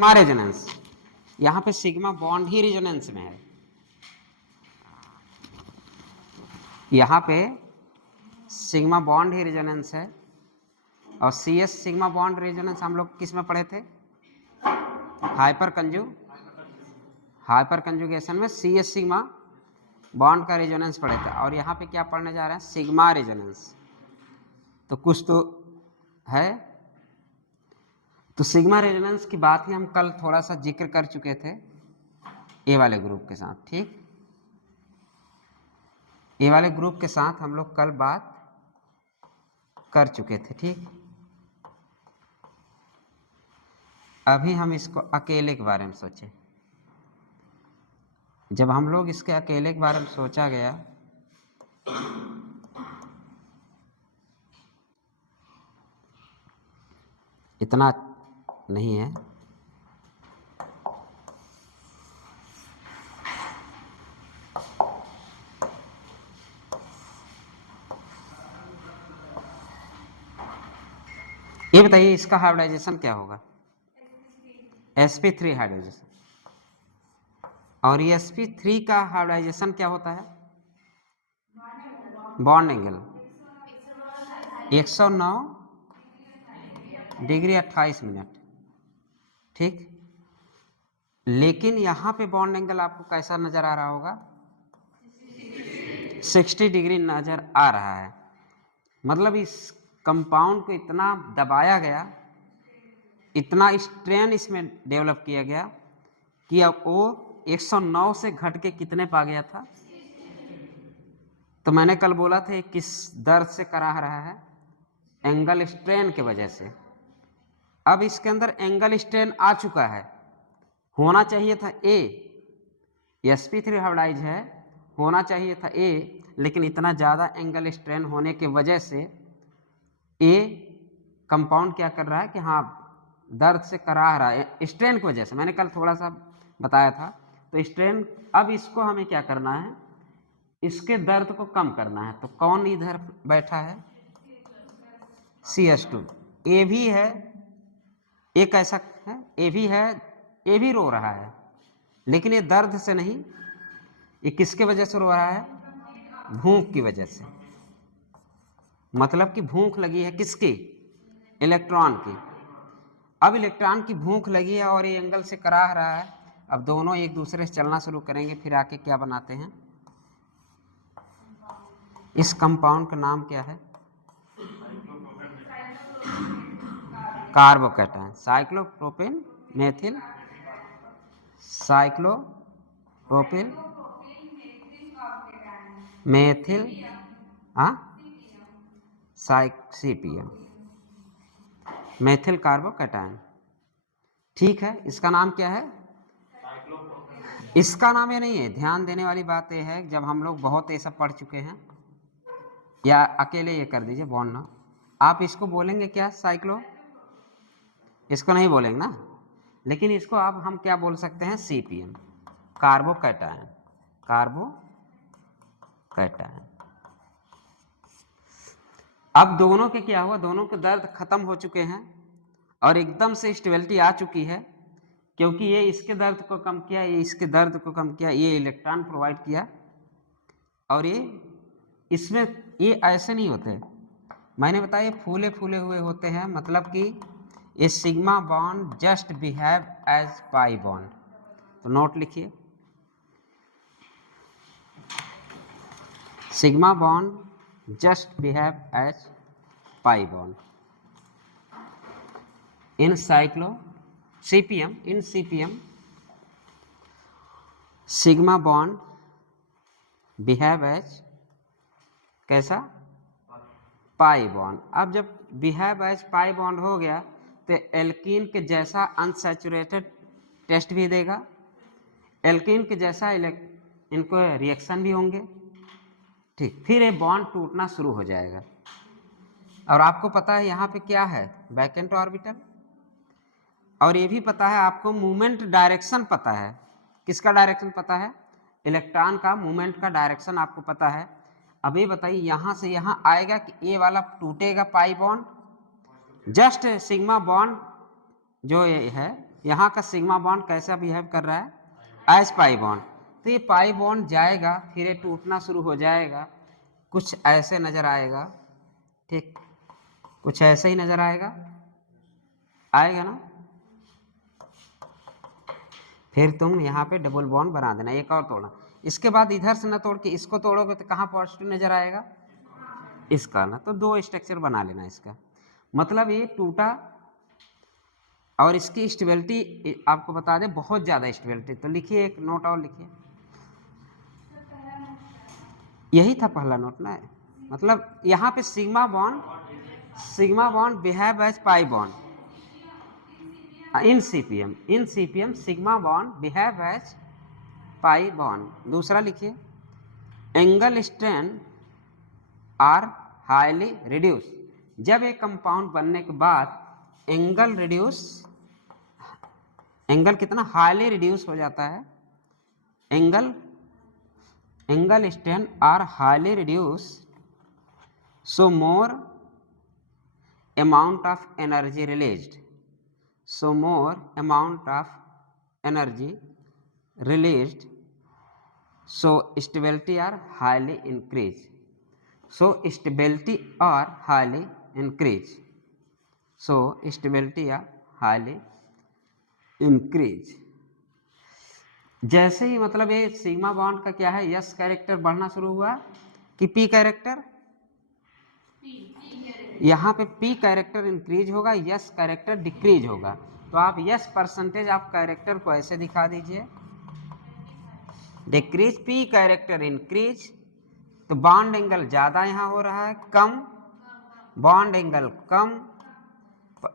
Sigma resonance, यहाँ पे sigma bond ही resonance में है, यहाँ पे सिग्मा बॉन्ड ही रेजोनेंस है। और C S sigma bond resonance हम लोग किस में पढ़े थे? हाइपर कंजुगेशन में सी एस सिग्मा बॉन्ड का रेजोनेंस पढ़े थे। और यहाँ पे क्या पढ़ने जा रहे हैं? Sigma resonance. तो कुछ तो है। तो सिग्मा रेजोनेंस की बात ही हम कल थोड़ा सा जिक्र कर चुके थे ए वाले ग्रुप के साथ, ठीक। ए वाले ग्रुप के साथ हम लोग कल बात कर चुके थे, ठीक। अभी हम इसको अकेले के बारे में सोचे। जब हम लोग इसके अकेले के बारे में सोचा गया इतना नहीं है, ये बताइए इसका हाइब्रिडाइजेशन क्या होगा? sp3 hybridisation. और ये sp3 का हाइब्रिडाइजेशन क्या होता है? बॉन्ड एंगल 109 डिग्री 28 मिनट, ठीक। लेकिन यहाँ पे बॉन्ड एंगल आपको कैसा नजर आ रहा होगा? 60 डिग्री नजर आ रहा है। मतलब इस कंपाउंड को इतना दबाया गया, इतना स्ट्रेन इसमें डेवलप किया गया कि अब वो 109 से घट के कितने पा गया था? तो मैंने कल बोला था किस दर से करा रहा है? एंगल स्ट्रेन के वजह से। अब इसके अंदर एंगल स्ट्रेन आ चुका है, होना चाहिए था ए, sp3 हाइब्रिडाइज है, होना चाहिए था ए, लेकिन इतना ज़्यादा एंगल स्ट्रेन होने की वजह से ए कंपाउंड क्या कर रहा है कि हाँ दर्द से करा रहा है स्ट्रेन की वजह से। मैंने कल थोड़ा सा बताया था। तो स्ट्रेन, अब इसको हमें क्या करना है? इसके दर्द को कम करना है। तो कौन इधर बैठा है? CH2। ए भी है, एक ऐसा है, ए भी है, ए भी रो रहा है, लेकिन ये दर्द से नहीं, ये किसके वजह से रो रहा है? भूख की वजह से। मतलब कि भूख लगी है किसकी? इलेक्ट्रॉन की। अब इलेक्ट्रॉन की भूख लगी है और ये एंगल से करा रहा है। अब दोनों एक दूसरे से चलना शुरू करेंगे, फिर आके क्या बनाते हैं? इस कंपाउंड का नाम क्या है? Carbocation. Cyclopropane methyl, cyclopropyl methyl CPM, methyl carbocation, ठीक है। इसका नाम क्या है? इसका नाम ये नहीं है। ध्यान देने वाली बात यह है, जब हम लोग बहुत ये सब पढ़ चुके हैं, या अकेले ये कर दीजिए बॉन्ड ना, आप इसको बोलेंगे क्या? साइक्लो, इसको नहीं बोलेंगे ना, लेकिन इसको आप हम क्या बोल सकते हैं? CPM, carbocation, carbocation. अब दोनों के क्या हुआ? दोनों के दर्द खत्म हो चुके हैं और एकदम से स्टेबिलिटी आ चुकी है, क्योंकि ये इसके दर्द को कम किया, ये इसके दर्द को कम किया, ये इलेक्ट्रॉन प्रोवाइड किया। और ये इसमें ये ऐसे नहीं होते, मैंने बताया ये फूले फूले हुए होते हैं। मतलब कि ये sigma bond just behave as pi bond. तो नोट लिखिए, sigma bond just behave as pi bond in CPM, in CPM sigma bond behave as कैसा? Pi bond. अब जब बिहेव एज पाई बॉन्ड हो गया तो एल्कीन के जैसा अनसैचुरेटेड टेस्ट भी देगा, एल्कीन के जैसा इनको रिएक्शन भी होंगे, ठीक। फिर ये बॉन्ड टूटना शुरू हो जाएगा। और आपको पता है यहाँ पे क्या है? Vacant orbital. और ये भी पता है आपको, मूवमेंट डायरेक्शन पता है। किसका डायरेक्शन पता है? इलेक्ट्रॉन का मूवमेंट का डायरेक्शन आपको पता है। अभी बताइए यहाँ से यहाँ आएगा कि ये वाला टूटेगा pi bond, just sigma bond जो ये है यहाँ का सिग्मा बॉन्ड कैसा बिहेव कर रहा है, एज पाई बॉन्ड। तो ये पाई बॉन्ड जाएगा, फिर ये टूटना शुरू हो जाएगा, कुछ ऐसे नजर आएगा, ठीक, कुछ ऐसे ही नजर आएगा, आएगा ना। फिर तुम यहाँ पे डबल बॉन्ड बना देना, एक और तोड़ना। इसके बाद इधर से ना तोड़ के इसको तोड़ोगे तो कहाँ पॉजिटिव नजर आएगा, इसका ना। तो दो स्ट्रक्चर बना लेना इसका, मतलब ये टूटा और इसकी स्टेबिलिटी आपको बता दें बहुत ज़्यादा स्टेबिलिटी। तो लिखिए, एक नोट और लिखिए, यही था पहला नोट ना। मतलब यहाँ पे sigma bond behave as pi bond in CPM sigma bond behave as pi bond. दूसरा लिखिए, angle strain are highly reduce. जब एक कंपाउंड बनने के बाद एंगल कितना हाईली रिड्यूस हो जाता है, angle strain are highly reduce, so more amount of energy released, so more amount of energy released, so stability are highly increase, so stability are highly increase, so stability are highly increase। जैसे ही मतलब ये sigma bond का क्या है, yes character बढ़ना शुरू हुआ कि पी कैरेक्टर, यहाँ पे पी कैरेक्टर इंक्रीज होगा, यस कैरेक्टर डिक्रीज होगा। तो आप यस परसेंटेज आप कैरेक्टर को ऐसे दिखा दीजिए, डिक्रीज, पी कैरेक्टर इंक्रीज, तो बॉन्ड एंगल ज्यादा यहाँ हो रहा है, कम बॉन्ड एंगल कम,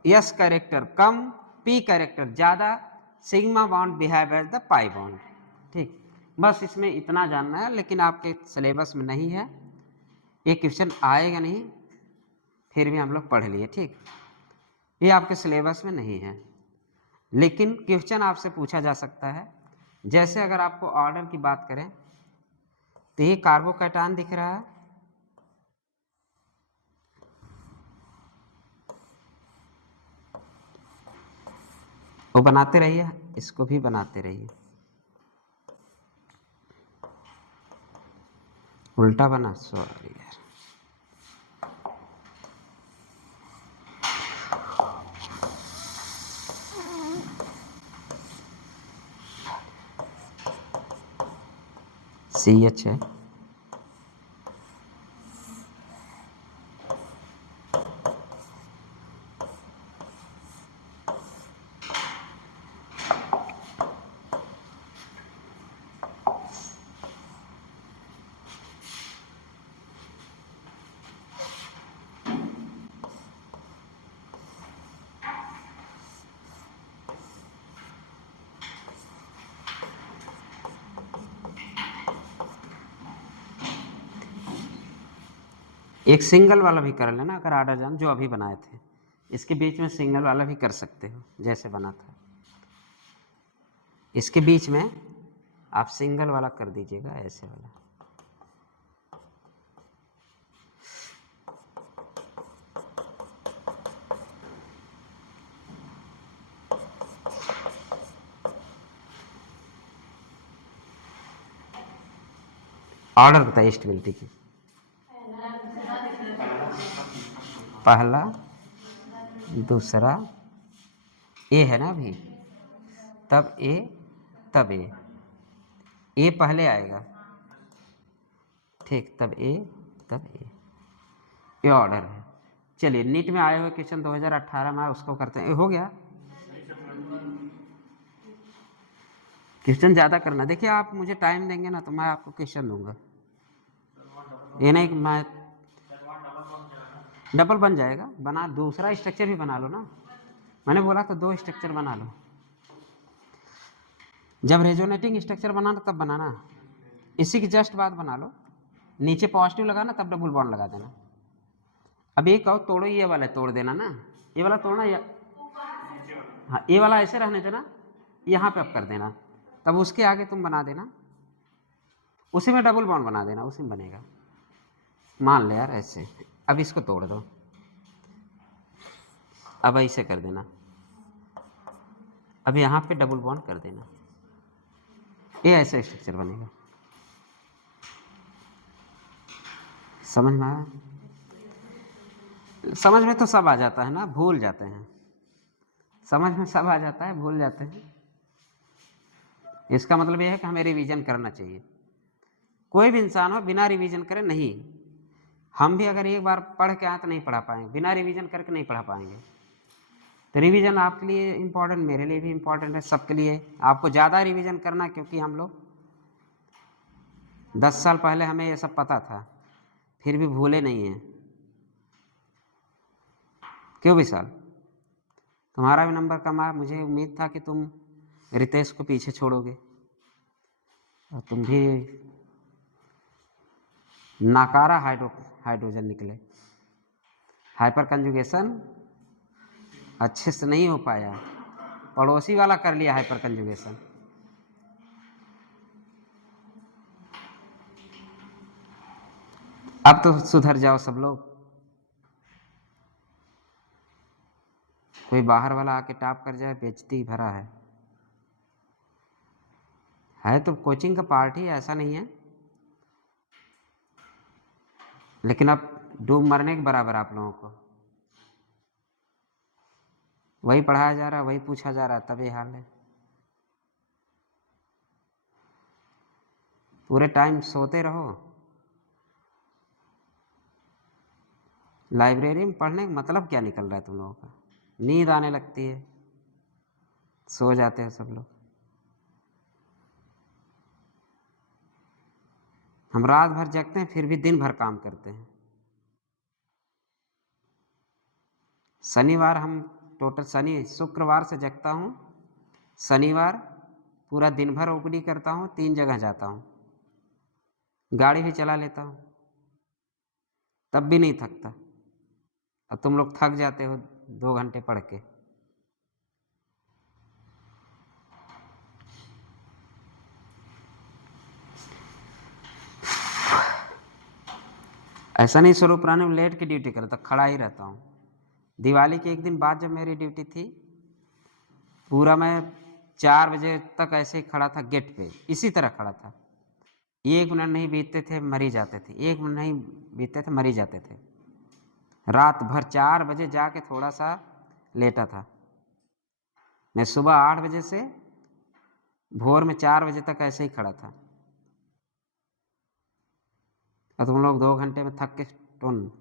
यस कैरेक्टर कम, पी कैरेक्टर ज्यादा, sigma bond behave as the pi bond. ठीक, बस इसमें इतना जानना है, लेकिन आपके सिलेबस में नहीं है, ये क्वेश्चन आएगा नहीं, फिर भी हम लोग पढ़ लिए। ठीक, ये आपके सिलेबस में नहीं है, लेकिन क्वेश्चन आपसे पूछा जा सकता है। जैसे अगर आपको ऑर्डर की बात करें तो ये कार्बोकैटायन दिख रहा है, वो बनाते रहिए, इसको भी बनाते रहिए। उल्टा बना, सॉरी यार, CH है, एक सिंगल वाला भी कर लेना अगर ऑर्डर जान, जो अभी बनाए थे इसके बीच में सिंगल वाला भी कर सकते हो, जैसे बना था इसके बीच में आप सिंगल वाला कर दीजिएगा, ऐसे वाला। ऑर्डर बताइए स्टेबिलिटी की, पहला दूसरा ए है ना अभी, तब ए, तब ए पहले आएगा, ठीक, तब ए, तब ये ऑर्डर है। चलिए, नीट में आए हुए क्वेश्चन 2018 में उसको करते हैं, हो गया। क्वेश्चन ज़्यादा करना, देखिए आप मुझे टाइम देंगे ना तो मैं आपको क्वेश्चन दूंगा, ये नहीं कि मैं डबल बन जाएगा, बना दूसरा स्ट्रक्चर भी बना लो ना, मैंने बोला तो 2 स्ट्रक्चर बना लो, जब रेजोनेटिंग स्ट्रक्चर बनाना तब बनाना, इसी की जस्ट बाद बना लो, नीचे पॉजिटिव लगाना तब डबल बॉन्ड लगा देना। अब ये कहो तोड़ो, ये वाला तोड़ देना ना, ये वाला तोड़ना, या हाँ ये वाला ऐसे रहने देना, यहाँ पे अब कर देना, तब उसके आगे तुम बना देना, उसी में डबल बॉन्ड बना देना, उसी में बनेगा। मान ले यार ऐसे, अब इसको तोड़ दो, अब ऐसे कर देना, अब यहाँ पे डबल बॉन्ड कर देना, ये ऐसा स्ट्रक्चर बनेगा। समझ में आया? समझ में तो सब आ जाता है ना, भूल जाते हैं। समझ में सब आ जाता है, भूल जाते हैं। इसका मतलब यह है कि हमें रिवीजन करना चाहिए। कोई भी इंसान हो बिना रिवीजन करे नहीं, हम भी अगर एक बार पढ़ के आए तो नहीं पढ़ा पाएंगे, बिना रिवीजन करके नहीं पढ़ा पाएंगे। तो रिवीजन आपके लिए इम्पोर्टेंट, मेरे लिए भी इम्पोर्टेंट है, सबके लिए। आपको ज़्यादा रिवीजन करना, क्योंकि हम लोग 10 साल पहले हमें ये सब पता था, फिर भी भूले नहीं हैं। क्यों विशाल? तुम्हारा भी नंबर कम आया, मुझे उम्मीद था कि तुम रितेश को पीछे छोड़ोगे और तुम भी नाकारा हाइड्रोजन निकले। हाइपर कंजुगेशन अच्छे से नहीं हो पाया, पड़ोसी वाला कर लिया हाइपर कंजुगेशन। अब तो सुधर जाओ सब लोग। कोई बाहर वाला आके टॉप कर जाए, बेइज्जती भरा है तो कोचिंग का पार्ट ही ऐसा नहीं है, लेकिन अब डूब मरने के बराबर आप लोगों को वही पढ़ाया जा रहा है, वही पूछा जा रहा है, तब ये हाल है। पूरे टाइम सोते रहो। लाइब्रेरी में पढ़ने का मतलब क्या निकल रहा है तुम लोगों का? नींद आने लगती है, सो जाते हैं सब लोग। हम रात भर जगते हैं, फिर भी दिन भर काम करते हैं। शनिवार हम टोटल शुक्रवार से जगता हूँ, शनिवार पूरा दिन भर ओपीडी करता हूँ, 3 जगह जाता हूँ, गाड़ी भी चला लेता हूँ, तब भी नहीं थकता। और तुम लोग थक जाते हो 2 घंटे पढ़ के। ऐसा नहीं स्वरूप रानी में लेट की ड्यूटी करता, खड़ा ही रहता हूँ। दिवाली के एक दिन बाद जब मेरी ड्यूटी थी, पूरा मैं 4 बजे तक ऐसे ही खड़ा था गेट पे, इसी तरह खड़ा था। 1 मिनट नहीं बीतते थे मरी जाते थे, 1 मिनट नहीं बीतते थे मरी जाते थे। रात भर 4 बजे जाके थोड़ा सा लेटा था। मैं सुबह 8 बजे से भोर में 4 बजे तक ऐसे ही खड़ा था। और तुम लोग 2 घंटे में थक के टुन।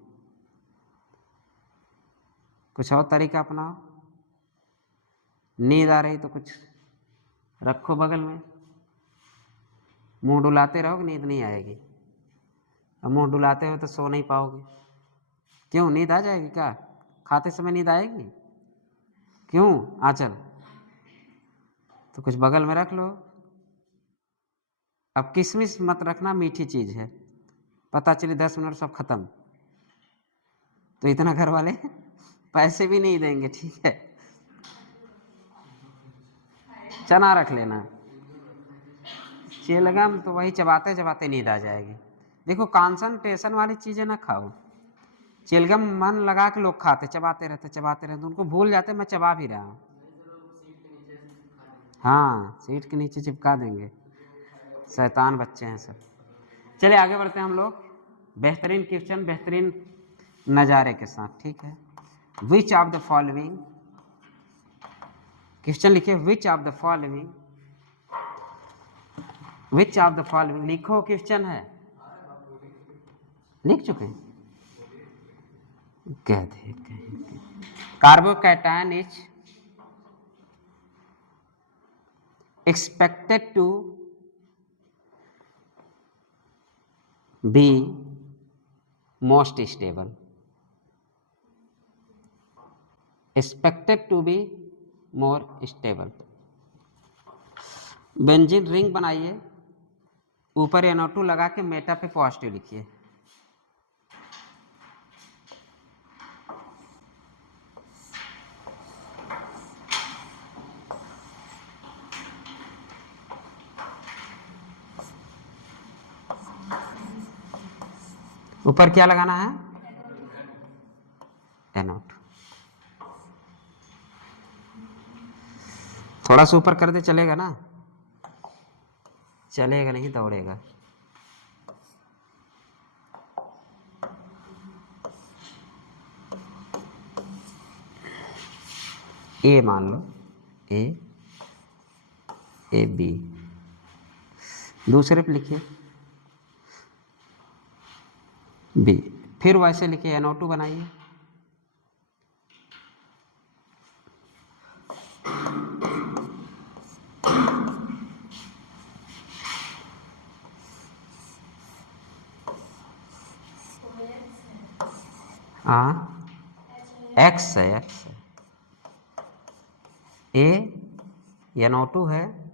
कुछ और तरीका अपनाओ। नींद आ रही तो कुछ रखो बगल में, मुंह डुलाते रहोगे नींद नहीं आएगी। अब मुंह डुलाते हो तो सो नहीं पाओगे। क्यों, नींद आ जाएगी क्या? खाते समय नींद आएगी? क्यों? आंचल तो कुछ बगल में रख लो। अब किशमिश मत रखना, मीठी चीज है, पता चले 10 मिनट सब खत्म, तो इतना घर वाले पैसे भी नहीं देंगे। ठीक है, चना रख लेना। चिलगम तो वही चबाते चबाते नींद आ जाएगी। देखो, कंसंट्रेशन वाली चीजें ना खाओ। चिलगम मन लगा के लोग खाते, चबाते रहते, उनको भूल जाते मैं चबा भी रहा हूँ। हाँ, सीट के नीचे चिपका देंगे, शैतान बच्चे हैं सब। चलिए आगे बढ़ते हैं हम लोग बेहतरीन क्वेश्चन, बेहतरीन नज़ारे के साथ। ठीक है, which of the following, question लिखिए which of the following, which of the following लिखो। क्वेश्चन है, लिख चुके हैं? कह दे carbocation is expected to be most stable, expected to be more stable। Benzene ring बनाइए, ऊपर NO2 लगा के मेटा पे पॉजिटिव लिखिए। ऊपर क्या लगाना है? NO2। थोड़ा सा ऊपर कर दे, चलेगा ना? चलेगा नहीं, दौड़ेगा। ए मान लो, ए बी। दूसरे पे लिखिए बी, फिर वैसे लिखिए NO2 बनाइए। हाँ, एक्स है, एक्स है। ए NO2 है,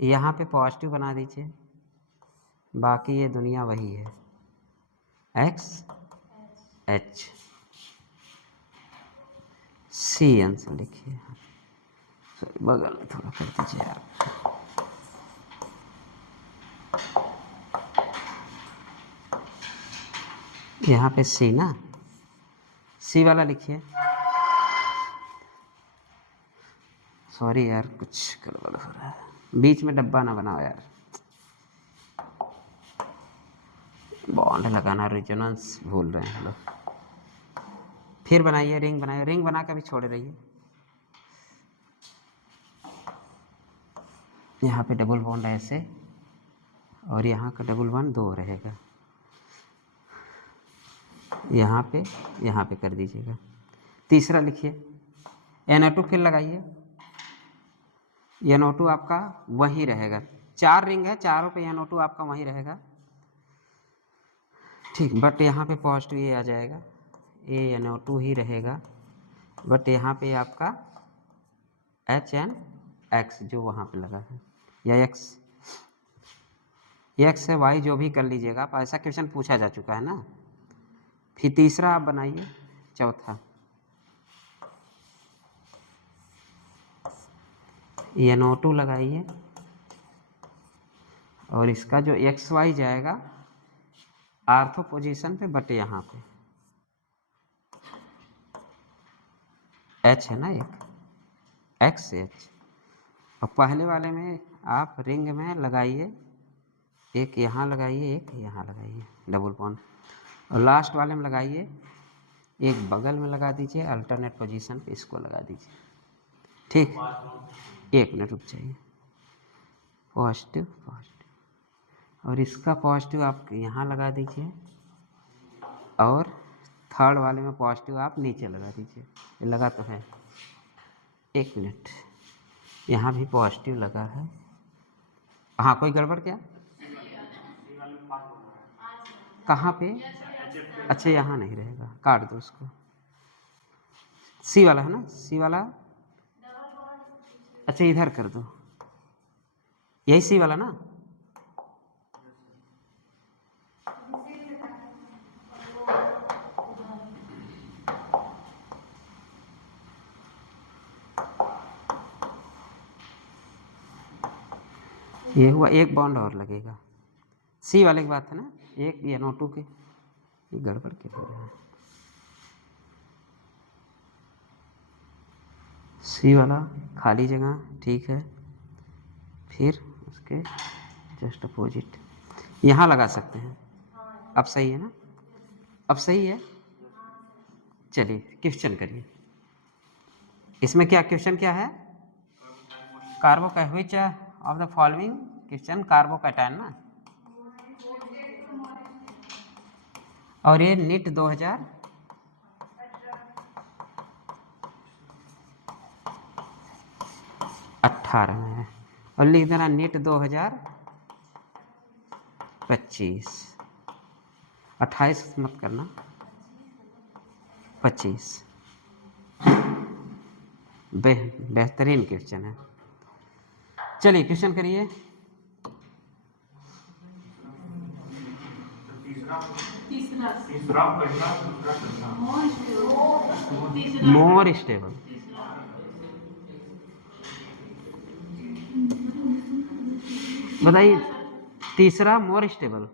यहाँ पे पॉजिटिव बना दीजिए, बाकी ये दुनिया वही है, एक्स एच। सी आंसर लिखिए, बगल में थोड़ा कर दीजिए यार। यहाँ पे सी ना, सी वाला लिखिए। सॉरी यार, कुछ गड़बड़ हो रहा है, बीच में डब्बा ना बनाओ यार। बॉन्ड लगाना, रेजोनेंस भूल रहे हैं लोग। फिर बनाइए, रिंग बनाइए, रिंग बना के भी छोड़े रहिए। यहाँ पे डबल बॉन्ड ऐसे, और यहाँ का डबल बॉन्ड 2 रहेगा, यहाँ पे कर दीजिएगा। तीसरा लिखिए NO2, फिर लगाइए। NO2 आपका वही रहेगा, 4 रिंग है, चारों पे NO2 आपका वही रहेगा, ठीक। बट यहाँ पे पॉजिटिव ये आ जाएगा, NO2 ही रहेगा, बट यहाँ पे आपका HNX जो वहाँ पे लगा है, या X है, Y जो भी कर लीजिएगा आप, ऐसा क्वेश्चन पूछा जा चुका है ना। फिर तीसरा आप बनाइए, चौथा NO2 लगाइए, और इसका जो XY जाएगा आर्थो पोजीशन पे, बट यहाँ पे H है ना, एक XH। और पहले वाले में आप रिंग में लगाइए, एक यहाँ लगाइए, एक यहाँ लगाइए डबल बॉन्ड, और लास्ट वाले में लगाइए, एक बगल में लगा दीजिए, अल्टरनेट पोजीशन पे इसको लगा दीजिए, ठीक। 1 मिनट रुक जाइए। पॉजिटिव, और इसका पॉजिटिव आप यहाँ लगा दीजिए, और थर्ड वाले में पॉजिटिव आप नीचे लगा दीजिए। ये लगा तो है, 1 मिनट, यहाँ भी पॉजिटिव लगा है। हाँ, कोई गड़बड़ क्या? कहाँ पे? अच्छा, यहाँ नहीं रहेगा, काट दो उसको। सी वाला है ना, सी वाला, अच्छा इधर कर दो, यही सी वाला ना। ये हुआ, एक बॉन्ड और लगेगा, सी वाले की बात है ना, एक NO2 के, ये गड़बड़ क्या हो रहा है। सी वाला खाली जगह, ठीक है, फिर उसके जस्ट अपोजिट यहाँ लगा सकते हैं। अब सही है ना, अब सही है। चलिए क्वेश्चन करिए, इसमें क्या क्वेश्चन क्या है? Carbo which of the following question carbocation ना, और ये नीट 2018 में है, और लिख देना नीट 2025, 28 मत करना, 25। बेहतरीन क्वेश्चन है। चलिए क्वेश्चन करिए। मोर स्टेबल, बताइए, तीसरा मोर स्टेबल।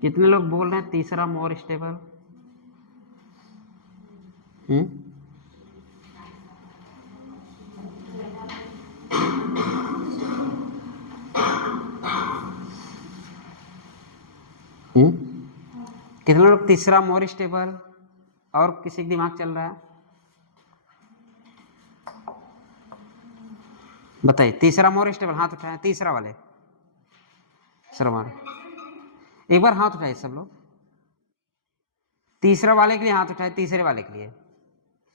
कितने लोग बोल रहे हैं तीसरा मोर स्टेबल? कितने लोग तीसरा मोर स्टेबल, और किसी का दिमाग चल रहा है? बताइए, तीसरा मोर स्टेबल, हाथ उठाए तीसरा वाले, श्रवण एक बार हाथ उठाए सब लोग, तीसरा वाले के लिए हाथ उठाए, तीसरे वाले के लिए,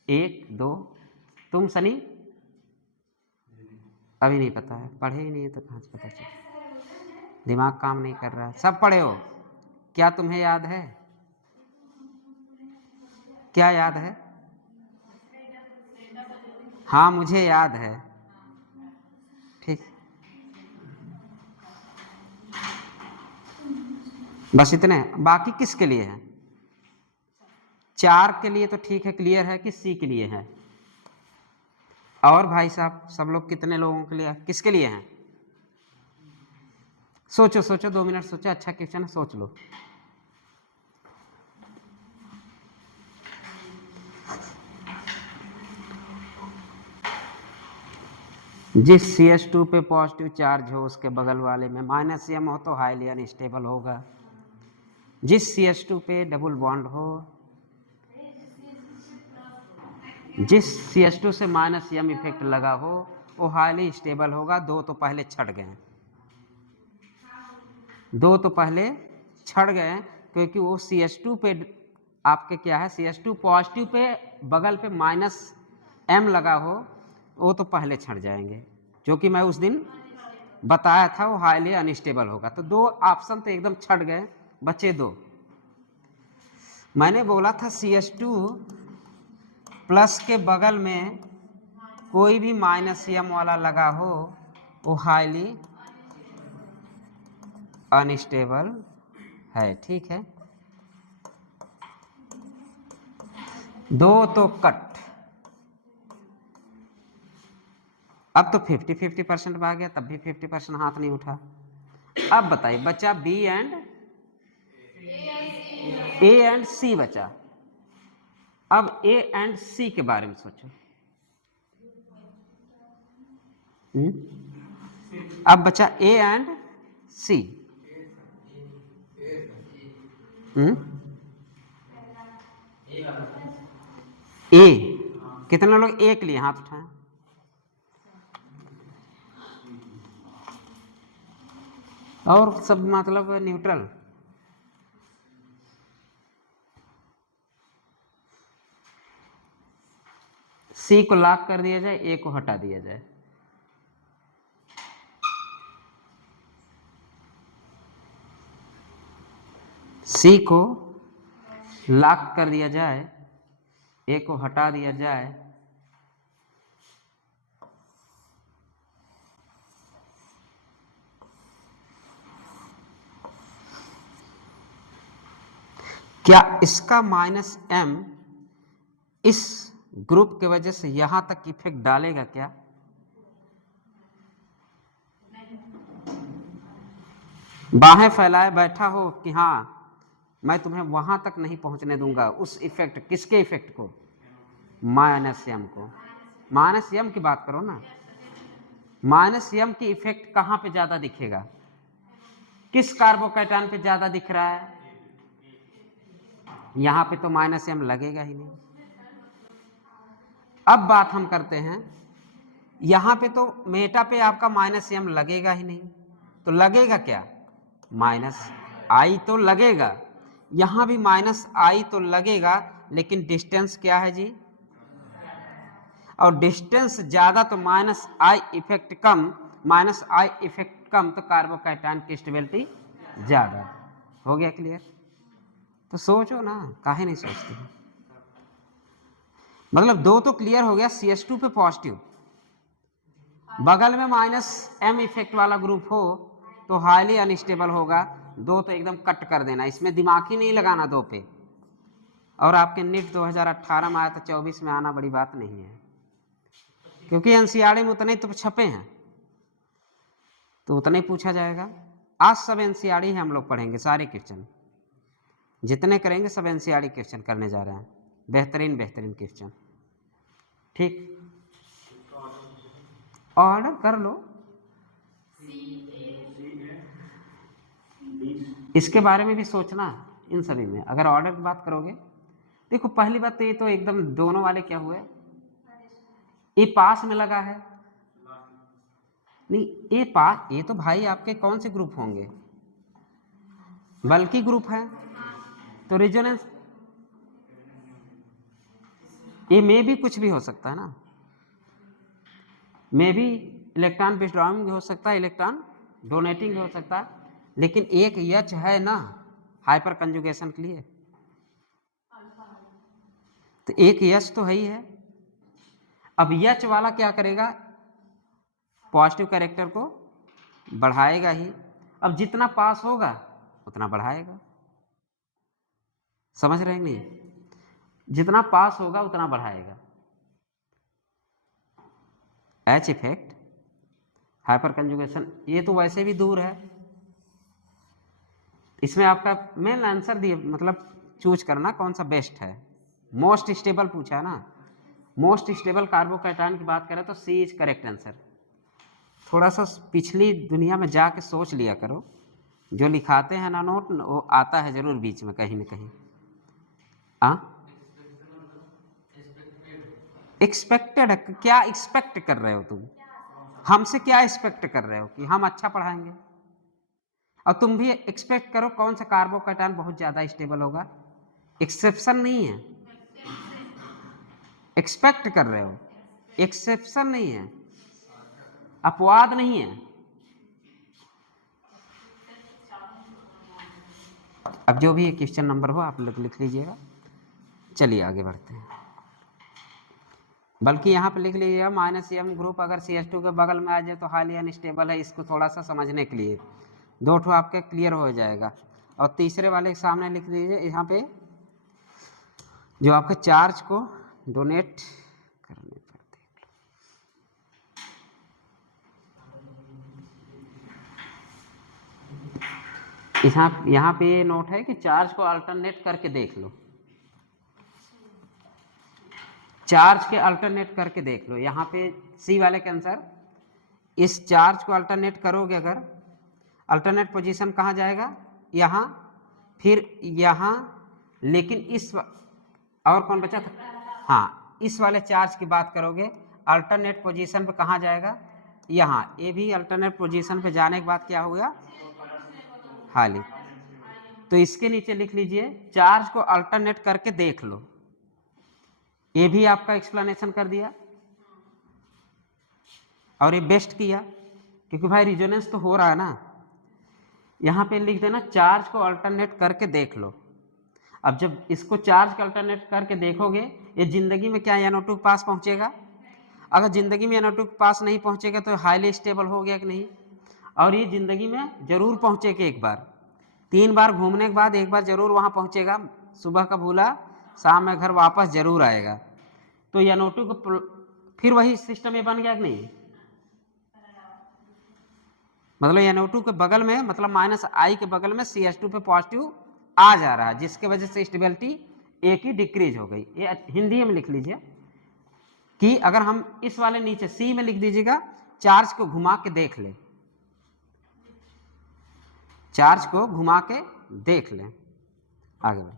1 2। तुम सनी? अभी नहीं पता है, पढ़े ही नहीं है तो कहाँ से पता चले, दिमाग काम नहीं कर रहा है। सब पढ़े हो? क्या तुम्हें याद है? क्या याद है? हाँ मुझे याद है, ठीक, बस इतने। बाकी किसके लिए है? 4 के लिए तो ठीक है, क्लियर है कि सी के लिए है? और भाई साहब सब लोग कितने लोगों के लिए, किसके लिए हैं? सोचो सोचो, 2 मिनट सोचो, अच्छा क्वेश्चन है, सोच लो। जिस CH2 पे पॉजिटिव चार्ज हो उसके बगल वाले में -m हो तो हाईली अनस्टेबल होगा। जिस CH2 पे डबल बॉन्ड हो, जिस CH2 से -m इफेक्ट लगा हो वो हाईली स्टेबल होगा। 2 तो पहले छट गए, 2 तो पहले छट गए, क्योंकि वो CH2 पे आपके क्या है, CH2 पॉजिटिव पे बगल पे -m लगा हो, वो तो पहले छट जाएंगे, जो कि मैं उस दिन बताया था वो हाईली अनस्टेबल होगा। तो 2 ऑप्शन तो एकदम छट गए, बचे 2। मैंने बोला था CH2 प्लस के बगल में कोई भी -m वाला लगा हो वो हाईली अनस्टेबल है, ठीक है। 2 तो कट, अब तो 50-50% आ गया, तब भी 50% हाथ नहीं उठा। अब बताइए बचा B and A and C बचा। अब A एंड C के बारे में सोचो। अब बचा A एंड C। A, कितने लोग A के लिए हाथ उठाएं? और सब मतलब न्यूट्रल। C को लॉक कर दिया जाए, A को हटा दिया जाए। C को लॉक कर दिया जाए, A को हटा दिया जाए, क्या इसका -m इस ग्रुप के वजह से यहां तक इफेक्ट डालेगा क्या? बाहें फैलाए बैठा हो कि हाँ मैं तुम्हें वहां तक नहीं पहुंचने दूंगा, उस इफेक्ट, किसके इफेक्ट को? -m को। -m की बात करो ना, -m की इफेक्ट कहां पे ज्यादा दिखेगा? किस कार्बोकैटायन पे ज्यादा दिख रहा है? यहां पे तो -m लगेगा ही नहीं। अब बात हम करते हैं, यहां पे तो मेटा पे आपका -m लगेगा ही नहीं, तो लगेगा क्या? -i तो लगेगा, यहां भी -i तो लगेगा, लेकिन डिस्टेंस क्या है जी? और डिस्टेंस ज्यादा तो -i इफेक्ट कम, -i इफेक्ट कम तो कार्बोकैटायन की स्टेबिलिटी ज्यादा। हो गया क्लियर? तो सोचो ना, काहे नहीं सोचते? मतलब 2 तो क्लियर हो गया, CH2 पे पॉजिटिव, बगल में -m इफेक्ट वाला ग्रुप हो तो हाईली अनस्टेबल होगा। 2 तो एकदम कट कर देना, इसमें दिमाग ही नहीं लगाना 2 पे। और आपके नीट 2018 में आया तो 24 में आना बड़ी बात नहीं है, क्योंकि एनसीईआरटी में उतने तो छपे हैं, तो उतना ही पूछा जाएगा। आज सब एनसीईआरटी हम लोग पढ़ेंगे, सारे क्वेश्चन जितने करेंगे सब एनसीईआरटी क्वेश्चन करने जा रहे हैं। बेहतरीन बेहतरीन क्वेश्चन। ठीक, ऑर्डर कर लो, इसके बारे में भी सोचना। इन सभी में अगर ऑर्डर की बात करोगे, देखो पहली बात तो ये तो एकदम दोनों वाले क्या हुए, ये पास में लगा है, नहीं ये पास, ये तो भाई आपके कौन से ग्रुप होंगे, बल्कि ग्रुप है, तो रेजोनेंस ये में भी कुछ भी हो सकता है ना, में भी इलेक्ट्रॉन विथड्रॉइंग भी हो सकता है, इलेक्ट्रॉन डोनेटिंग भी हो सकता है, लेकिन एक यच है ना हाइपर कंजुगेशन के लिए, तो एक यच तो है ही है। अब यच वाला क्या करेगा, पॉजिटिव कैरेक्टर को बढ़ाएगा ही, अब जितना पास होगा उतना बढ़ाएगा, समझ रहे हैं नहीं, जितना पास होगा उतना बढ़ाएगा। एच इफेक्ट, हाइपर कंजुगेशन, ये तो वैसे भी दूर है, इसमें आपका मेन आंसर दिए, मतलब चूज करना कौन सा बेस्ट है। मोस्ट स्टेबल पूछा ना, मोस्ट स्टेबल कार्बोकैटायन की बात करें तो सी इज करेक्ट आंसर। थोड़ा सा पिछली दुनिया में जाके सोच लिया करो, जो लिखाते हैं ना नोट, वो आता है जरूर बीच में कहीं ना कहीं। एक्सपेक्टेड है, क्या एक्सपेक्ट कर रहे हो तुम, हमसे क्या एक्सपेक्ट कर रहे हो कि हम अच्छा पढ़ाएंगे, और तुम भी एक्सपेक्ट करो कौन सा कार्बोकैटायन बहुत ज्यादा स्टेबल होगा, एक्सेप्शन नहीं है, एक्सपेक्ट कर रहे हो, एक्सेप्शन नहीं है, अपवाद नहीं है। अब जो भी क्वेश्चन नंबर हो आप लोग लिख लीजिएगा। चलिए आगे बढ़ते हैं, बल्कि यहाँ पे लिख लीजिएगा -m ग्रुप अगर CH2 के बगल में आ जाए तो हाईली अनस्टेबल है, इसको थोड़ा सा समझने के लिए, दो ठो आपके क्लियर हो जाएगा। और तीसरे वाले के सामने लिख दीजिए यहाँ पे जो आपके चार्ज को डोनेट करने पर, यहाँ पे ये नोट है कि चार्ज को अल्टरनेट करके देख लो, चार्ज के अल्टरनेट करके देख लो। यहाँ पे सी वाले के आंसर, इस चार्ज को अल्टरनेट करोगे अगर, अल्टरनेट पोजीशन कहाँ जाएगा, यहाँ, फिर यहाँ, लेकिन इस और कौन बचा था, हाँ इस वाले चार्ज की बात करोगे अल्टरनेट पोजीशन पे कहाँ जाएगा, यहाँ, ये भी अल्टरनेट पोजीशन पे जाने के बाद क्या हुआ, हाली, तो इसके नीचे लिख लीजिए चार्ज को अल्टरनेट करके देख लो, ये भी आपका एक्सप्लेनेशन कर दिया, और ये बेस्ट किया क्योंकि भाई रिजोनेंस तो हो रहा है ना। यहाँ पे लिख देना चार्ज को अल्टरनेट करके देख लो। अब जब इसको चार्ज का अल्टरनेट करके देखोगे, ये जिंदगी में क्या NO2 के पास पहुंचेगा, अगर जिंदगी में NO2 के पास नहीं पहुंचेगा तो हाईली स्टेबल हो गया कि नहीं, और ये जिंदगी में जरूर पहुंचेगा, एक बार 3 बार घूमने के बाद एक बार जरूर वहां पहुंचेगा, सुबह का भूला शाम में घर वापस जरूर आएगा, तो NO2 को फिर वही सिस्टम ये बन गया कि नहीं, मतलब NO2 के बगल में, मतलब -I के बगल में CH2 पे पॉजिटिव आ जा रहा है, जिसके वजह से स्टेबिलिटी A की डिक्रीज हो गई। ये हिंदी में लिख लीजिए कि अगर हम इस वाले नीचे C में लिख दीजिएगा चार्ज को घुमा के देख ले, चार्ज को घुमा के देख लें। आगे बढ़े,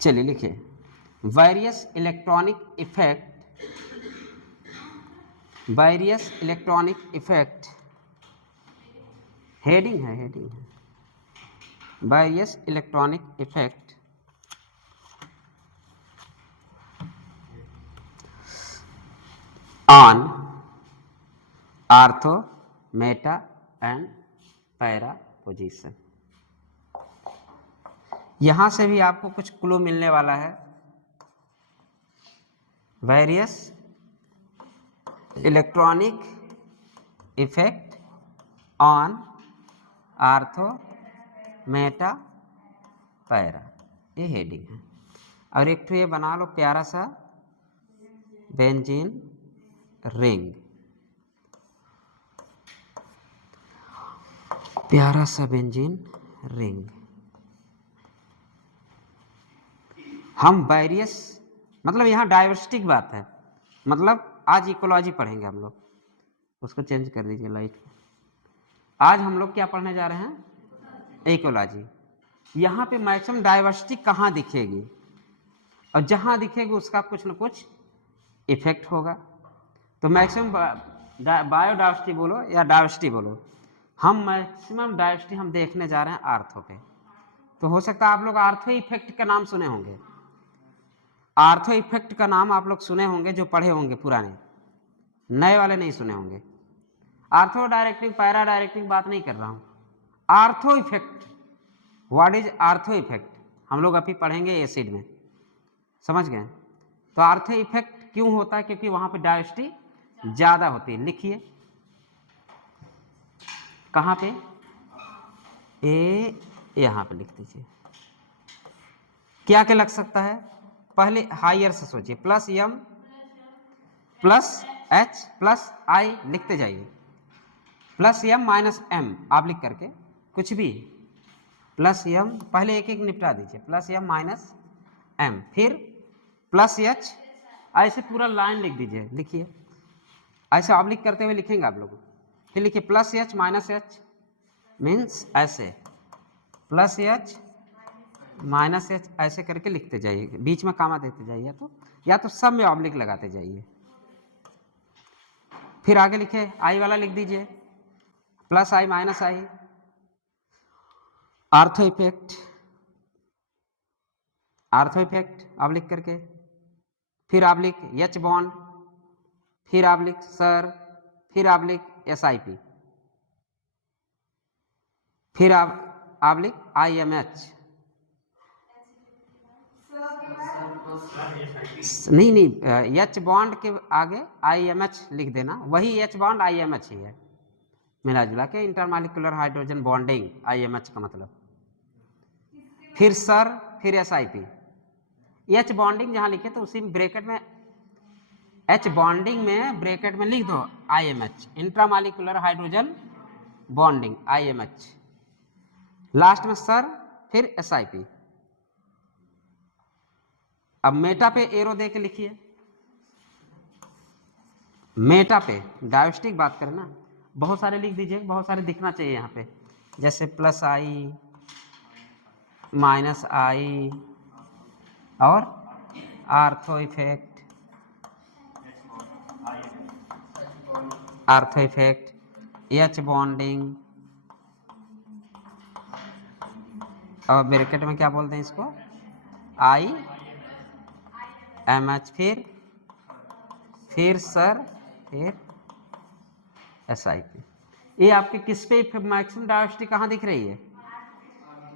चलिए लिखिए various electronic effect, various electronic effect, heading है, हेडिंग है, various electronic effect on ortho, Meta and para position. यहां से भी आपको कुछ क्लू मिलने वाला है, various electronic effect on ortho, Meta, para, ये हेडिंग है। और एक तो ये बना लो प्यारा सा बेंजीन रिंग, प्यारा सा बेंजीन रिंग, हम वेरियस, मतलब यहाँ डाइवर्सिटी की बात है, मतलब आज इकोलॉजी पढ़ेंगे हम लोग, उसको चेंज कर दीजिए लाइट। आज हम लोग क्या पढ़ने जा रहे हैं? इकोलॉजी। यहाँ पे मैक्सिमम डाइवर्सिटी कहाँ दिखेगी, और जहाँ दिखेगी उसका कुछ न कुछ इफेक्ट होगा। तो मैक्सिमम बायोडाइवर्सिटी बोलो या डाइवर्सिटी बोलो, हम मैक्सिमम डाइवर्सिटी हम देखने जा रहे हैं आर्थो पे। तो हो सकता है आप लोग आर्थो इफेक्ट का नाम सुने होंगे, आर्थो इफेक्ट का नाम आप लोग सुने होंगे जो पढ़े होंगे पुराने, नए वाले नहीं सुने होंगे। आर्थो डायरेक्टिंग पैरा डायरेक्टिंग बात नहीं कर रहा हूँ, ortho effect. What is ortho effect हम लोग अभी पढ़ेंगे एसिड में, समझ गए? तो आर्थो इफेक्ट क्यों होता है? क्योंकि वहां पे डाइवर्सिटी ज्यादा होती है। लिखिए कहाँ पे? ए, यहाँ पे लिख दीजिए। क्या क्या लग सकता है? पहले हायर से सोचिए, plus M plus H plus I लिखते जाइए, प्लस एम माइनस एम आप लिख करके कुछ भी, प्लस एम पहले एक एक निपटा दीजिए, प्लस एम माइनस एम, फिर प्लस एच, ऐसे पूरा लाइन लिख दीजिए। लिखिए ऐसे ऑब्लिक करते हुए लिखेंगे आप लोग। फिर लिखिए plus H minus H means ऐसे, प्लस एच माइनस एच ऐसे करके लिखते जाइए, बीच में कामा देते जाइए, तो या तो सब में ऑब्लिक लगाते जाइए। फिर आगे लिखे आई वाला लिख दीजिए, plus I minus I, ortho effect, ortho effect आप लिख करके, फिर आप लिख एच बॉन्ड, फिर आप लिख सर, फिर आप लिख SiP, फिर आप लिख IMH, नहीं एच बॉन्ड के आगे IMH लिख देना, वही एच बॉन्ड IMH ही है, मिला जुला के इंटरमॉलिक्यूलर हाइड्रोजन बॉन्डिंग IMH का मतलब। फिर सर, फिर SiP, एच बॉन्डिंग जहां लिखे तो उसी ब्रैकेट में एच बॉन्डिंग में ब्रैकेट में लिख दो IMH, intramolecular hydrogen bonding IMH, last में सर फिर SiP। अब मेटा पे एरो दे के लिखिए, मेटा पे डाइवर्सिटी की बात करें ना, बहुत सारे लिख दीजिए, बहुत सारे दिखना चाहिए यहाँ पे, जैसे प्लस आई माइनस आई और ortho effect, ortho effect, H bonding, और ब्रैकेट में क्या बोलते हैं इसको IMH, फिर सर, फिर SiP। ये आपके किस पे मैक्सिमम डाइवर्सिटी कहाँ दिख रही है?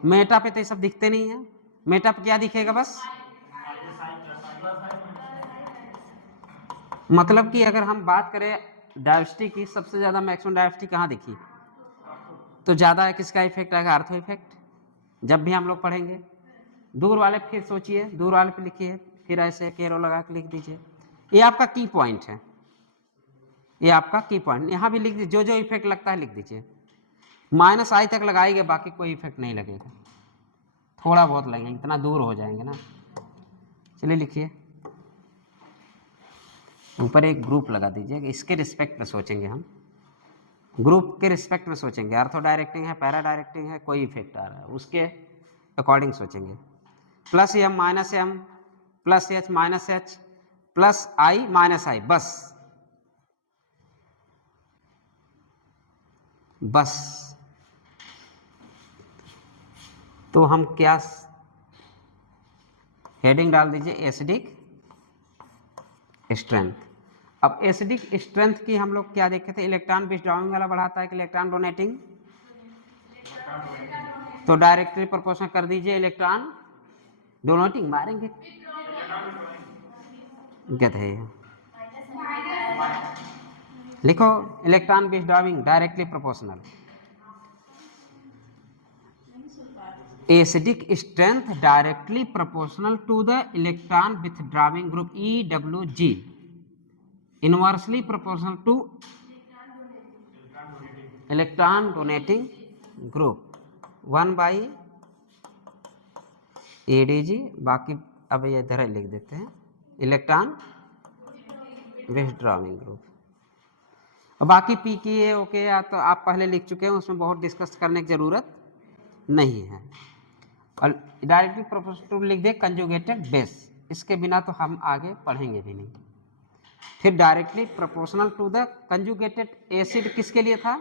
मेटा पे तो ये सब दिखते नहीं है, मेटा पे क्या दिखेगा बस, मतलब कि अगर हम बात करें डाइवर्सिटी की, सबसे ज्यादा मैक्सिमम डाइवर्सिटी कहाँ दिखी? तो ज्यादा है किसका इफेक्ट आएगा? Ortho effect. जब भी हम लोग पढ़ेंगे दूर वाले, फिर सोचिए दूर वाले पे लिखिए, फिर ऐसे केरो लगा के लिख दीजिए। ये आपका की पॉइंट है, ये आपका की पॉइंट, यहाँ भी लिख दीजिए, जो जो इफेक्ट लगता है लिख दीजिए। माइनस आई तक लगाएंगे, बाकी कोई इफेक्ट नहीं लगेगा, थोड़ा बहुत लगेगा, इतना दूर हो जाएंगे ना। चलिए लिखिए, ऊपर एक ग्रुप लगा दीजिए, इसके रिस्पेक्ट में सोचेंगे हम, ग्रुप के रिस्पेक्ट में सोचेंगे, आर्थो डायरेक्टिंग है, पैरा डायरेक्टिंग है, कोई इफेक्ट आ रहा है उसके अकॉर्डिंग सोचेंगे। Plus M minus M, plus H minus H, plus I minus I, बस। तो हम क्या हेडिंग डाल दीजिए, एसिडिक स्ट्रेंथ। अब एसिडिक स्ट्रेंथ की हम लोग क्या देखे थे? इलेक्ट्रॉन विथड्रॉइंग वाला बढ़ाता है कि इलेक्ट्रॉन डोनेटिंग? तो डायरेक्टली प्रोपोर्शनल कर दीजिए, इलेक्ट्रॉन डोनेटिंग मारेंगे गधे। लिखो electron withdrawing directly proportional. Acidic strength directly proportional to the electron withdrawing group EWG, inversely proportional to electron donating group 1/ADG, बाकी अब ये इधर लिख देते हैं, इलेक्ट्रॉन विथड्रॉइंग ग्रुप। और बाकी पी की ए ओके या तो आप पहले लिख चुके हैं, उसमें बहुत डिस्कस करने की ज़रूरत नहीं है। और डायरेक्टली प्रोपोर्शनल लिख दे कंजुगेटेड बेस, इसके बिना तो हम आगे पढ़ेंगे भी नहीं। फिर directly proportional to the conjugated acid किसके लिए था?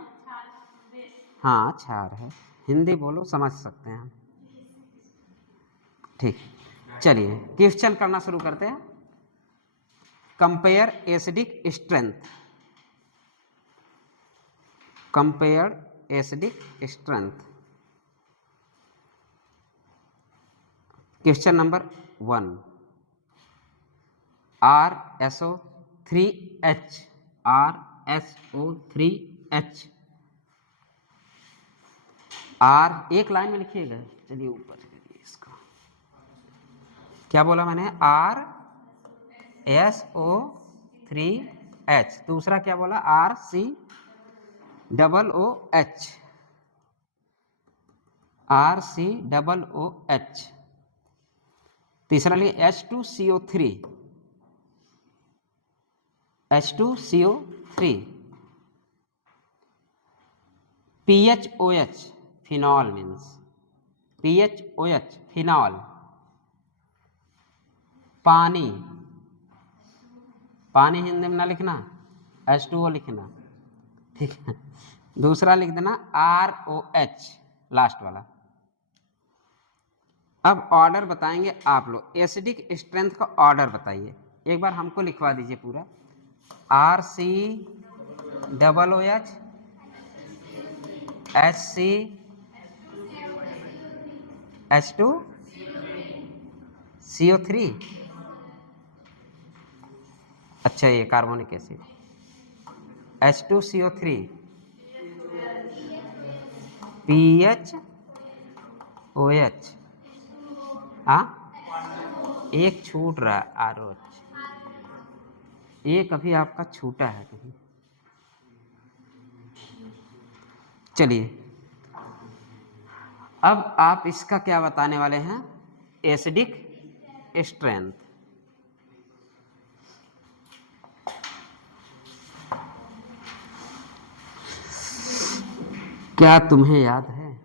हाँ क्षार है, हिंदी बोलो समझ सकते हैं। ठीक, चलिए क्वेश्चन करना शुरू करते हैं। Compare acidic strength, compare acidic strength. Question number 1, RSO3H, RSO3H, R एक लाइन में लिखिएगा। चलिए ऊपर करिए इसका, क्या बोला मैंने? RSO3H। दूसरा क्या बोला? RCOOH, RCOOH। तीसरा लिए H2CO3, H2CO3। PHOH, phenol means PHOH, phenol. पानी, पानी हिंदी में ना लिखना, H2O लिखना, ठीक है। दूसरा लिख देना ROH, लास्ट वाला। अब ऑर्डर बताएंगे आप लोग, एसिडिक स्ट्रेंथ का ऑर्डर बताइए। एक बार हमको लिखवा दीजिए पूरा। RCOOH, HC, H2CO3। अच्छा ये कार्बोनिक एसिड, H2CO3, PHOH। हाँ एक छूट रहा है, ROH, ये कभी आपका छूटा है कहीं? चलिए अब आप इसका क्या बताने वाले हैं? Acidic strength. क्या तुम्हें याद है?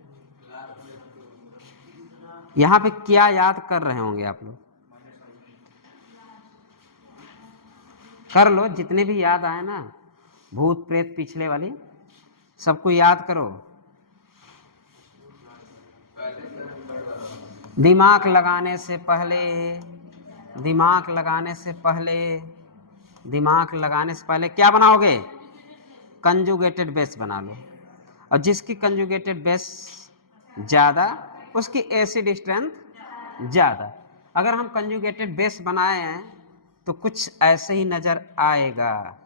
यहाँ पे क्या याद कर रहे होंगे आप लोग? कर लो, जितने भी याद आए ना, भूत प्रेत पिछले वाली सबको याद करो। दिमाग लगाने से पहले, दिमाग लगाने से पहले, दिमाग लगाने से पहले क्या बनाओगे? कंजुगेटेड बेस बना लो। और जिसकी कंजुगेटेड बेस ज़्यादा उसकी एसिड स्ट्रेंथ ज़्यादा। अगर हम कंजुगेटेड बेस बनाए हैं तो कुछ ऐसे ही नज़र आएगा,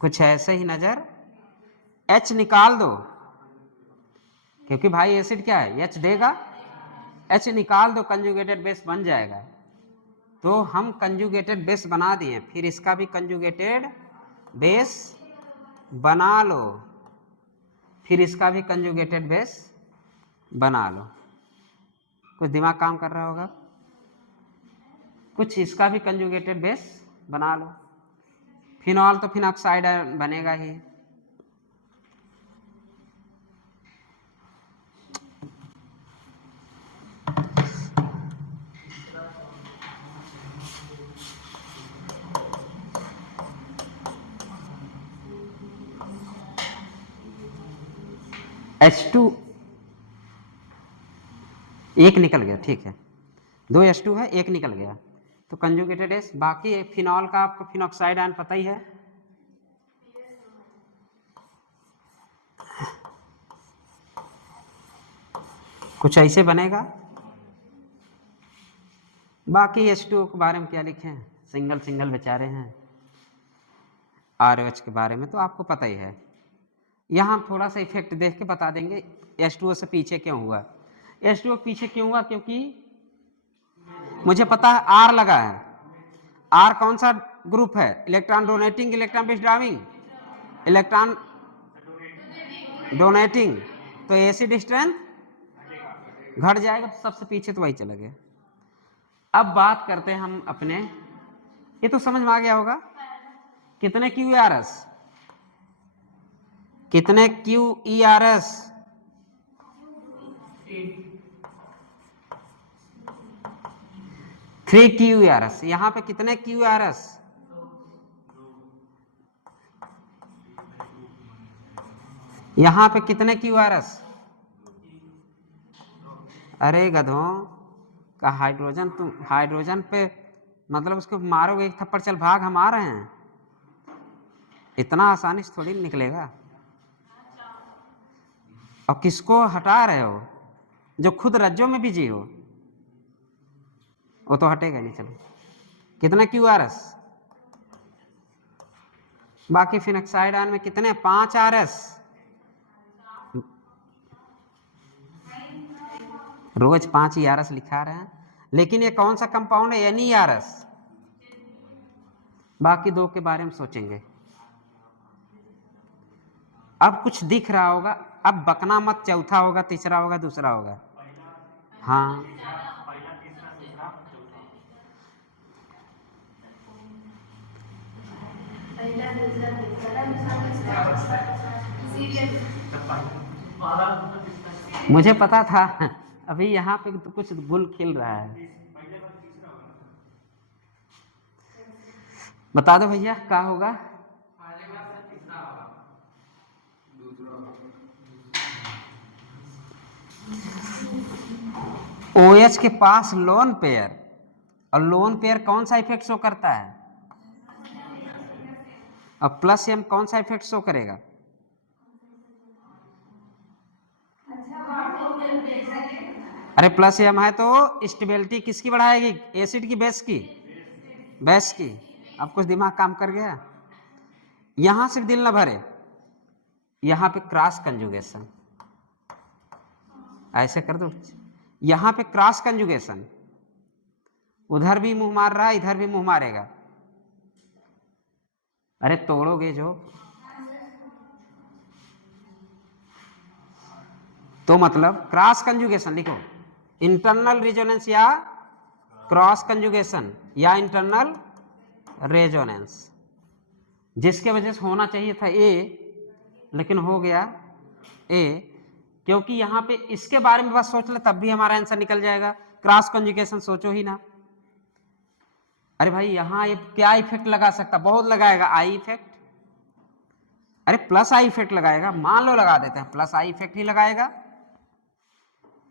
कुछ ऐसे ही नज़र। H निकाल दो, क्योंकि भाई एसिड क्या है? H देगा, H निकाल दो, कंजुगेटेड बेस बन जाएगा। तो हम कंजुगेटेड बेस बना दिए, फिर इसका भी कंजुगेटेड बेस बना लो, फिर इसका भी कंजुगेटेड बेस बना लो। कुछ दिमाग काम कर रहा होगा? कुछ इसका भी कंजुगेटेड बेस बना लो। फिनॉल तो फिनॉक्साइड बनेगा ही। H2 एक निकल गया, ठीक है, 2 H2 है, एक निकल गया, तो कंजुगेटेड एस। बाकी फिनॉल का आपको फिनॉक्साइड आयन पता ही है। कुछ ऐसे बनेगा। बाकी H2O के बारे में क्या लिखे हैं? सिंगल सिंगल बेचारे हैं। RH के बारे में तो आपको पता ही है। यहाँ हम थोड़ा सा इफेक्ट देख के बता देंगे H2O से पीछे क्यों हुआ। H2O पीछे क्यों हुआ? क्योंकि मुझे पता है R लगा है। R कौन सा ग्रुप है? Electron donating, electron withdrawing, electron donating. तो एसिड स्ट्रेंथ घट जाएगा तो सबसे पीछे तो वही चला गया। अब बात करते हैं हम अपने, ये तो समझ में आ गया होगा, कितने QERS, कितने QERS, 3 QERS। यहां पे कितने QERS, यहां पे कितने QERS? अरे गधों का हाइड्रोजन, तुम हाइड्रोजन पे मतलब उसको मारोगे एक थप्पड़, चल भाग, हम आ रहे हैं, इतना आसानी से थोड़ी निकलेगा। और किसको हटा रहे हो? जो खुद रज्जों में बिजी हो, वो तो हटेगा नहीं। चलो कितने QRS? बाकी फिनॉक्साइड आयन में कितने? 5 RS। रोज 5 ERS लिखा रहे हैं, लेकिन ये कौन सा कंपाउंड है? NERS। बाकी दो के बारे में सोचेंगे। अब कुछ दिख रहा होगा, अब बकना मत, चौथा होगा, तीसरा होगा, दूसरा होगा। हाँ मुझे पता था, अभी यहाँ पे तो कुछ गुल खिल रहा है। बता दो भैया क्या होगा? OH के पास लोन पेयर, और लोन पेयर कौन सा इफेक्ट शो करता है? और प्लस M कौन सा इफेक्ट शो करेगा? अरे प्लस M है तो स्टेबिलिटी किसकी बढ़ाएगी? एसिड की, बेस की? बेस की। अब कुछ दिमाग काम कर गया। यहां सिर्फ दिल न भरे, यहां पे क्रॉस कंजुगेशन, ऐसे कर दो, यहां पे क्रॉस कंजुगेशन, उधर भी मुंह मार रहा है, इधर भी मुंह मारेगा। अरे तोड़ोगे जो, तो मतलब क्रॉस कंजुगेशन लिखो, इंटरनल रेजोनेंस या क्रॉस कंजुगेशन या इंटरनल रेजोनेंस, जिसके वजह से होना चाहिए था A, लेकिन हो गया A, क्योंकि यहां पे इसके बारे में बस सोच ले तब भी हमारा आंसर निकल जाएगा। क्रॉस कंजुगेशन सोचो ही ना। अरे भाई यहां ये क्या इफेक्ट लगा सकता? बहुत लगाएगा, आई इफेक्ट। अरे प्लस आई इफेक्ट लगाएगा, मान लो लगा देते हैं, प्लस आई इफेक्ट ही लगाएगा।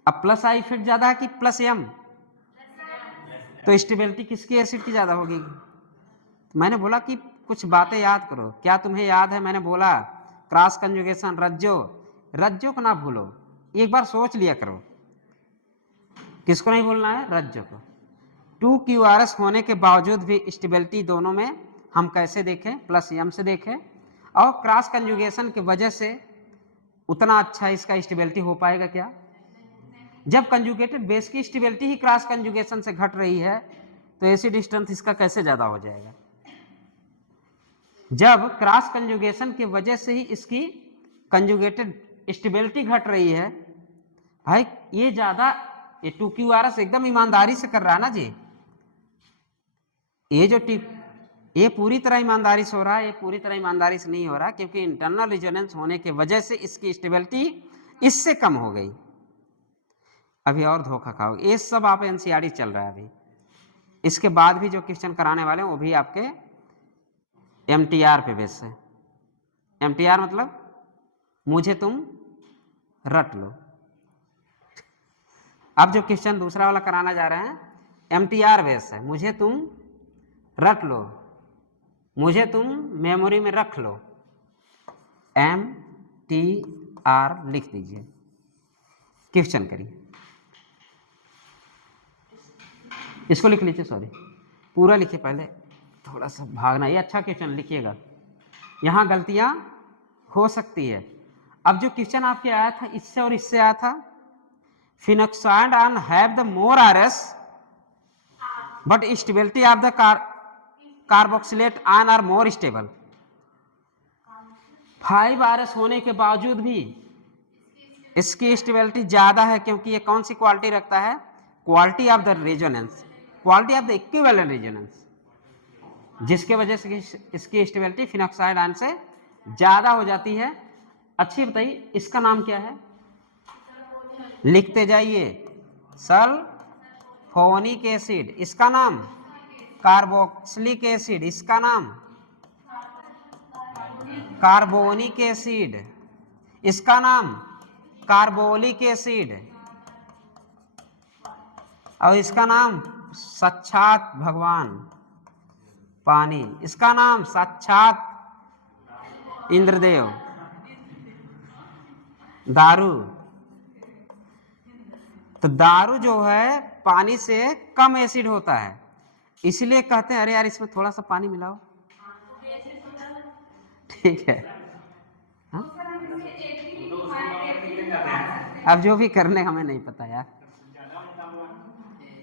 अब प्लस आई इफेक्ट ज्यादा है कि प्लस M? तो स्टेबिलिटी किसकी, एसिड की ज्यादा होगी। मैंने बोला कि कुछ बातें याद करो। क्या तुम्हें याद है मैंने बोला क्रॉस कंजुगेशन, रज्जो, रज्जो को ना भूलो, एक बार सोच लिया करो। किसको नहीं बोलना है? रज्जो को। 2 QRS होने के बावजूद भी स्टेबिलिटी दोनों में हम कैसे देखें? प्लस M से देखें, और क्रॉस कंजुगेशन की वजह से उतना अच्छा इसका स्टेबिलिटी हो पाएगा क्या? जब कंजुगेटेड बेस की स्टेबिलिटी ही क्रॉस कंजुगेशन से घट रही है, तो एसिड स्ट्रेंथ इसका कैसे ज्यादा हो जाएगा? जब क्रॉस कंजुगेशन की वजह से ही इसकी कंजुगेटेड स्टेबिलिटी घट रही है, भाई ये ज्यादा, ये 2 QRS एकदम ईमानदारी से कर रहा है ना जी। ये जो टिप, ये पूरी तरह ईमानदारी से हो रहा है, ये पूरी तरह ईमानदारी से नहीं हो रहा, क्योंकि इंटरनल रेजोनेंस होने की वजह से इसकी स्टेबिलिटी इससे कम हो गई। अभी और धोखा खाओगे, ये सब आप NCERT चल रहा है अभी। इसके बाद भी जो क्वेश्चन कराने वाले हैं वो भी आपके MTR पे बेस है। MTR मतलब मुझे तुम रट लो। अब जो क्वेश्चन दूसरा वाला कराना जा रहे हैं, MTR बेस है, मुझे तुम रट लो, मुझे तुम मेमोरी में रख लो। MTR लिख दीजिए, क्वेश्चन करिए, इसको लिख लीजिए, सॉरी पूरा लिखिए, पहले थोड़ा सा भागना, ये अच्छा क्वेश्चन लिखिएगा, यहाँ गलतियां हो सकती है। अब जो क्वेश्चन आपके आया था इससे और इससे आया था, phenoxide ion have the more RS but stability of the carboxylate ion are more stable. 5 RS होने के बावजूद भी इसकी स्टेबिलिटी ज़्यादा है क्योंकि ये कौन सी क्वालिटी रखता है, quality of the resonance, quality of the equivalent resonance, जिसके वजह से इसकी स्टेबिलिटी फिनॉक्साइड आयन से ज़्यादा हो जाती है। अच्छी बताइए इसका नाम क्या है, लिखते जाइए, सल्फोनिक एसिड, इसका नाम कार्बोक्सिलिक एसिड, इसका नाम कार्बोनिक एसिड, इसका नाम कार्बोलिक एसिड, और इसका नाम साक्षात भगवान पानी, इसका नाम साक्षात इंद्रदेव दारू। तो दारू जो है पानी से कम एसिड होता है, इसलिए कहते हैं अरे यार इसमें थोड़ा सा पानी मिलाओ, ठीक है। हा? अब जो भी करने हमें नहीं पता यार,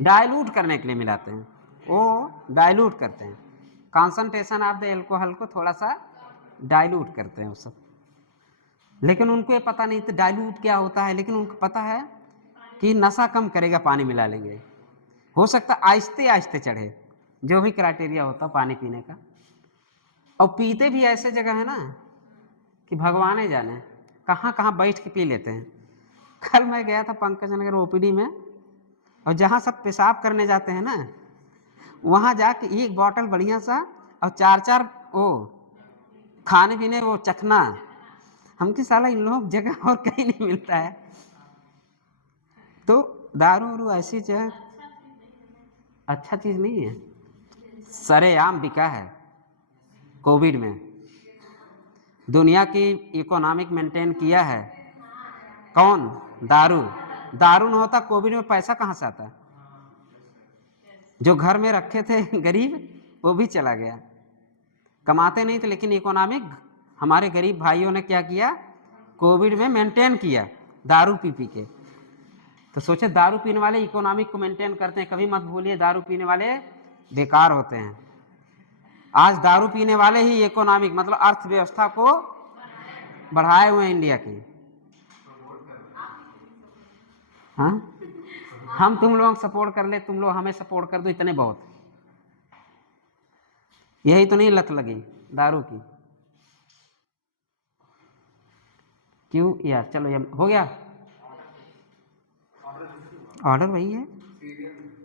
डाइल्यूट करने के लिए मिलाते हैं, वो डाइल्यूट करते हैं, कॉन्सेंट्रेशन ऑफ द एल्कोहल को थोड़ा सा डाइल्यूट करते हैं वो सब। लेकिन उनको ये पता नहीं था डाइल्यूट क्या होता है, लेकिन उनको पता है कि नशा कम करेगा पानी मिला लेंगे, हो सकता है आहिस्ते आहिस्ते चढ़े, जो भी क्राइटेरिया होता पानी पीने का। और पीते भी ऐसे जगह है ना कि भगवान ही जाने कहाँ कहाँ बैठ के पी लेते हैं। कल मैं गया था पंकज नगर ओपीडी में, और जहाँ सब पेशाब करने जाते हैं ना, वहाँ जाके एक बॉटल बढ़िया सा और चार चार वो खाने पीने वो चखना, हमकी साला इन लोग जगह और कहीं नहीं मिलता है। तो दारू वारू ऐसी चीज अच्छा चीज नहीं है, सरेआम बिका है। कोविड में दुनिया की इकोनॉमिक मेंटेन किया है कौन, दारू। दारू न होता कोविड में पैसा कहाँ से आता, जो घर में रखे थे गरीब वो भी चला गया, कमाते नहीं थे, लेकिन इकोनॉमिक हमारे गरीब भाइयों ने क्या किया, कोविड में मेंटेन किया दारू पी पी के। तो सोचे दारू पीने वाले इकोनॉमिक को मेंटेन करते हैं, कभी मत भूलिए दारू पीने वाले बेकार होते हैं। आज दारू पीने वाले ही इकोनॉमिक मतलब अर्थव्यवस्था को बढ़ाए हुए हैं इंडिया की। हाँ, हम तुम लोग सपोर्ट कर ले, तुम लोग हमें सपोर्ट कर दो, इतने बहुत। यही तो नहीं लत लगी दारू की, क्यों यार। चलो ये हो गया, ऑर्डर वही है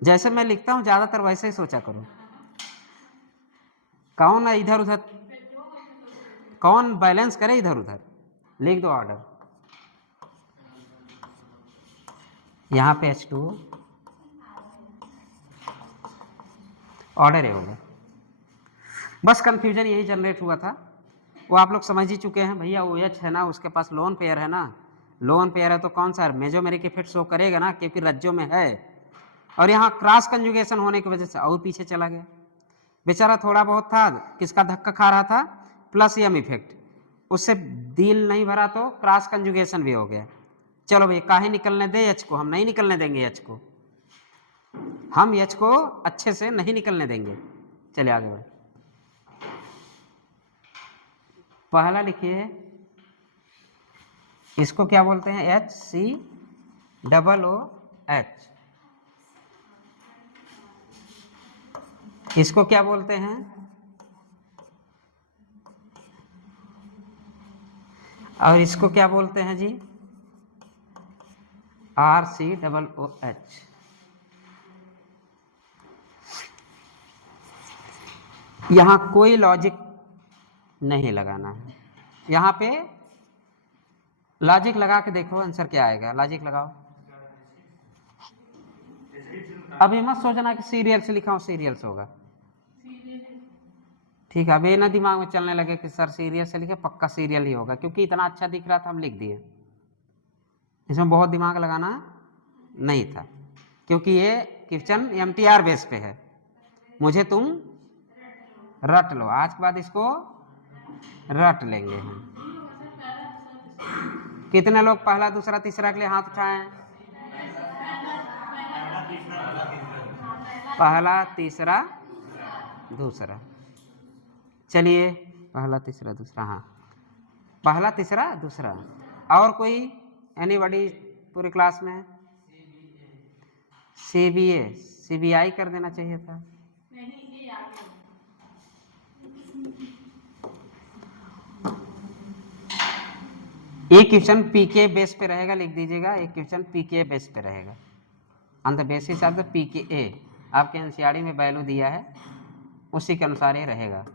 जैसे मैं लिखता हूँ, ज्यादातर वैसे ही सोचा करो। कौन है इधर उधर, कौन बैलेंस करे इधर उधर, लिख दो ऑर्डर। यहाँ पे H2O ऑर्डर है होगा। बस कंफ्यूजन यही जनरेट हुआ था, वो आप लोग समझ ही चुके हैं भैया। OH है ना, उसके पास लोन पेयर है ना, लोन पेयर है तो कौन सा मेजोमेरिक इफेक्ट शो करेगा ना, क्योंकि रज्जों में है। और यहाँ क्रॉस कंजुगेशन होने की वजह से और पीछे चला गया बेचारा। थोड़ा बहुत था, किसका धक्का खा रहा था, प्लस एम इफेक्ट, उससे दिल नहीं भरा तो क्रॉस कंजुगेशन भी हो गया। चलो भैया काहे निकलने दे H को, हम नहीं निकलने देंगे H को, हम H को अच्छे से नहीं निकलने देंगे। चलिए आगे बढ़े। पहला लिखिए, इसको क्या बोलते हैं, HCOOH। इसको क्या बोलते हैं, और इसको क्या बोलते हैं जी, RCOOH। यहां कोई लॉजिक नहीं लगाना है, यहाँ पे लॉजिक लगा के देखो आंसर क्या आएगा। लॉजिक लगाओ, अभी मत सोचना कि सीरियल से लिखा हूं सीरियल से होगा, ठीक है। अभी ना दिमाग में चलने लगे कि सर सीरियल से लिखे, पक्का सीरियल ही होगा, क्योंकि इतना अच्छा दिख रहा था हम लिख दिए। इसमें बहुत दिमाग लगाना नहीं था, क्योंकि ये क्वेश्चन MTR बेस पे है। मुझे तुम रट लो, आज के बाद इसको रट लेंगे हम। कितने लोग पहला दूसरा तीसरा के लिए हाथ उठाएं, पहला तीसरा दूसरा। चलिए पहला तीसरा दूसरा, हाँ पहला तीसरा दूसरा। और कोई एनीबॉडी पूरी क्लास में? CBA, CBI कर देना चाहिए था। एक क्वेश्चन पीके बेस पे रहेगा, लिख दीजिएगा, एक क्वेश्चन पीके बेस पे रहेगा, on the basis of the PK. आपके एनसीईआरटी में वैल्यू दिया है, उसी के अनुसार ये रहेगा।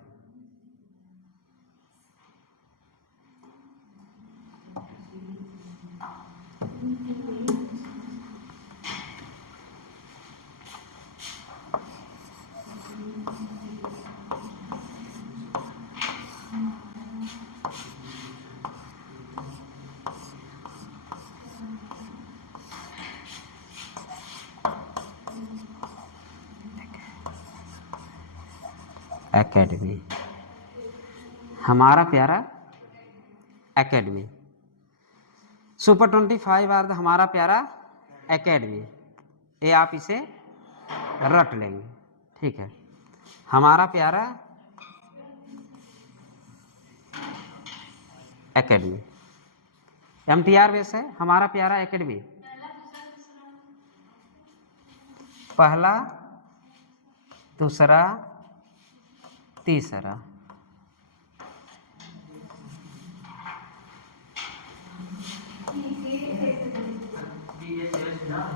एकेडमी, हमारा प्यारा एकेडमी, सुपर 25 आर हमारा प्यारा एकेडमी, ये आप इसे रट लेंगे, ठीक है। हमारा प्यारा एकेडमी, MTR बेस है, हमारा प्यारा एकेडमी, पहला दूसरा तीसरा।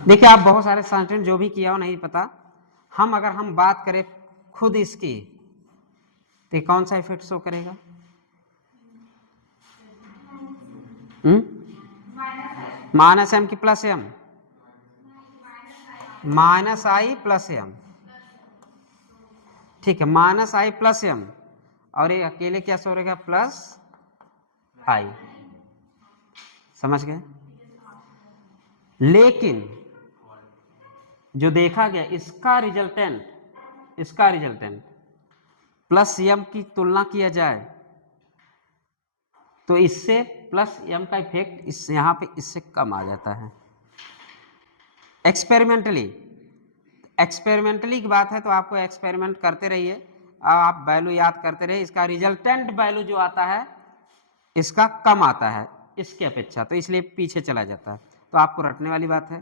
देखिए आप बहुत सारे सेंटेंस जो भी किया हो नहीं पता, अगर हम बात करें खुद इसकी, तो कौन सा इफेक्ट शो करेगा? -m की +m, -i + m, ठीक है, -i + m, और ये अकेले क्या शो रहेगा? +i, समझ गए? लेकिन जो देखा गया इसका रिजल्टेंट +m की तुलना किया जाए तो इससे +m का इफेक्ट इस यहाँ पे इससे कम आ जाता है। एक्सपेरिमेंटली की बात है तो आपको एक्सपेरिमेंट करते रहिए, आप वैल्यू याद करते रहिए, इसका रिजल्टेंट वैल्यू जो आता है इसका कम आता है इसके अपेक्षा, तो इसलिए पीछे चला जाता है, तो आपको रटने वाली बात है।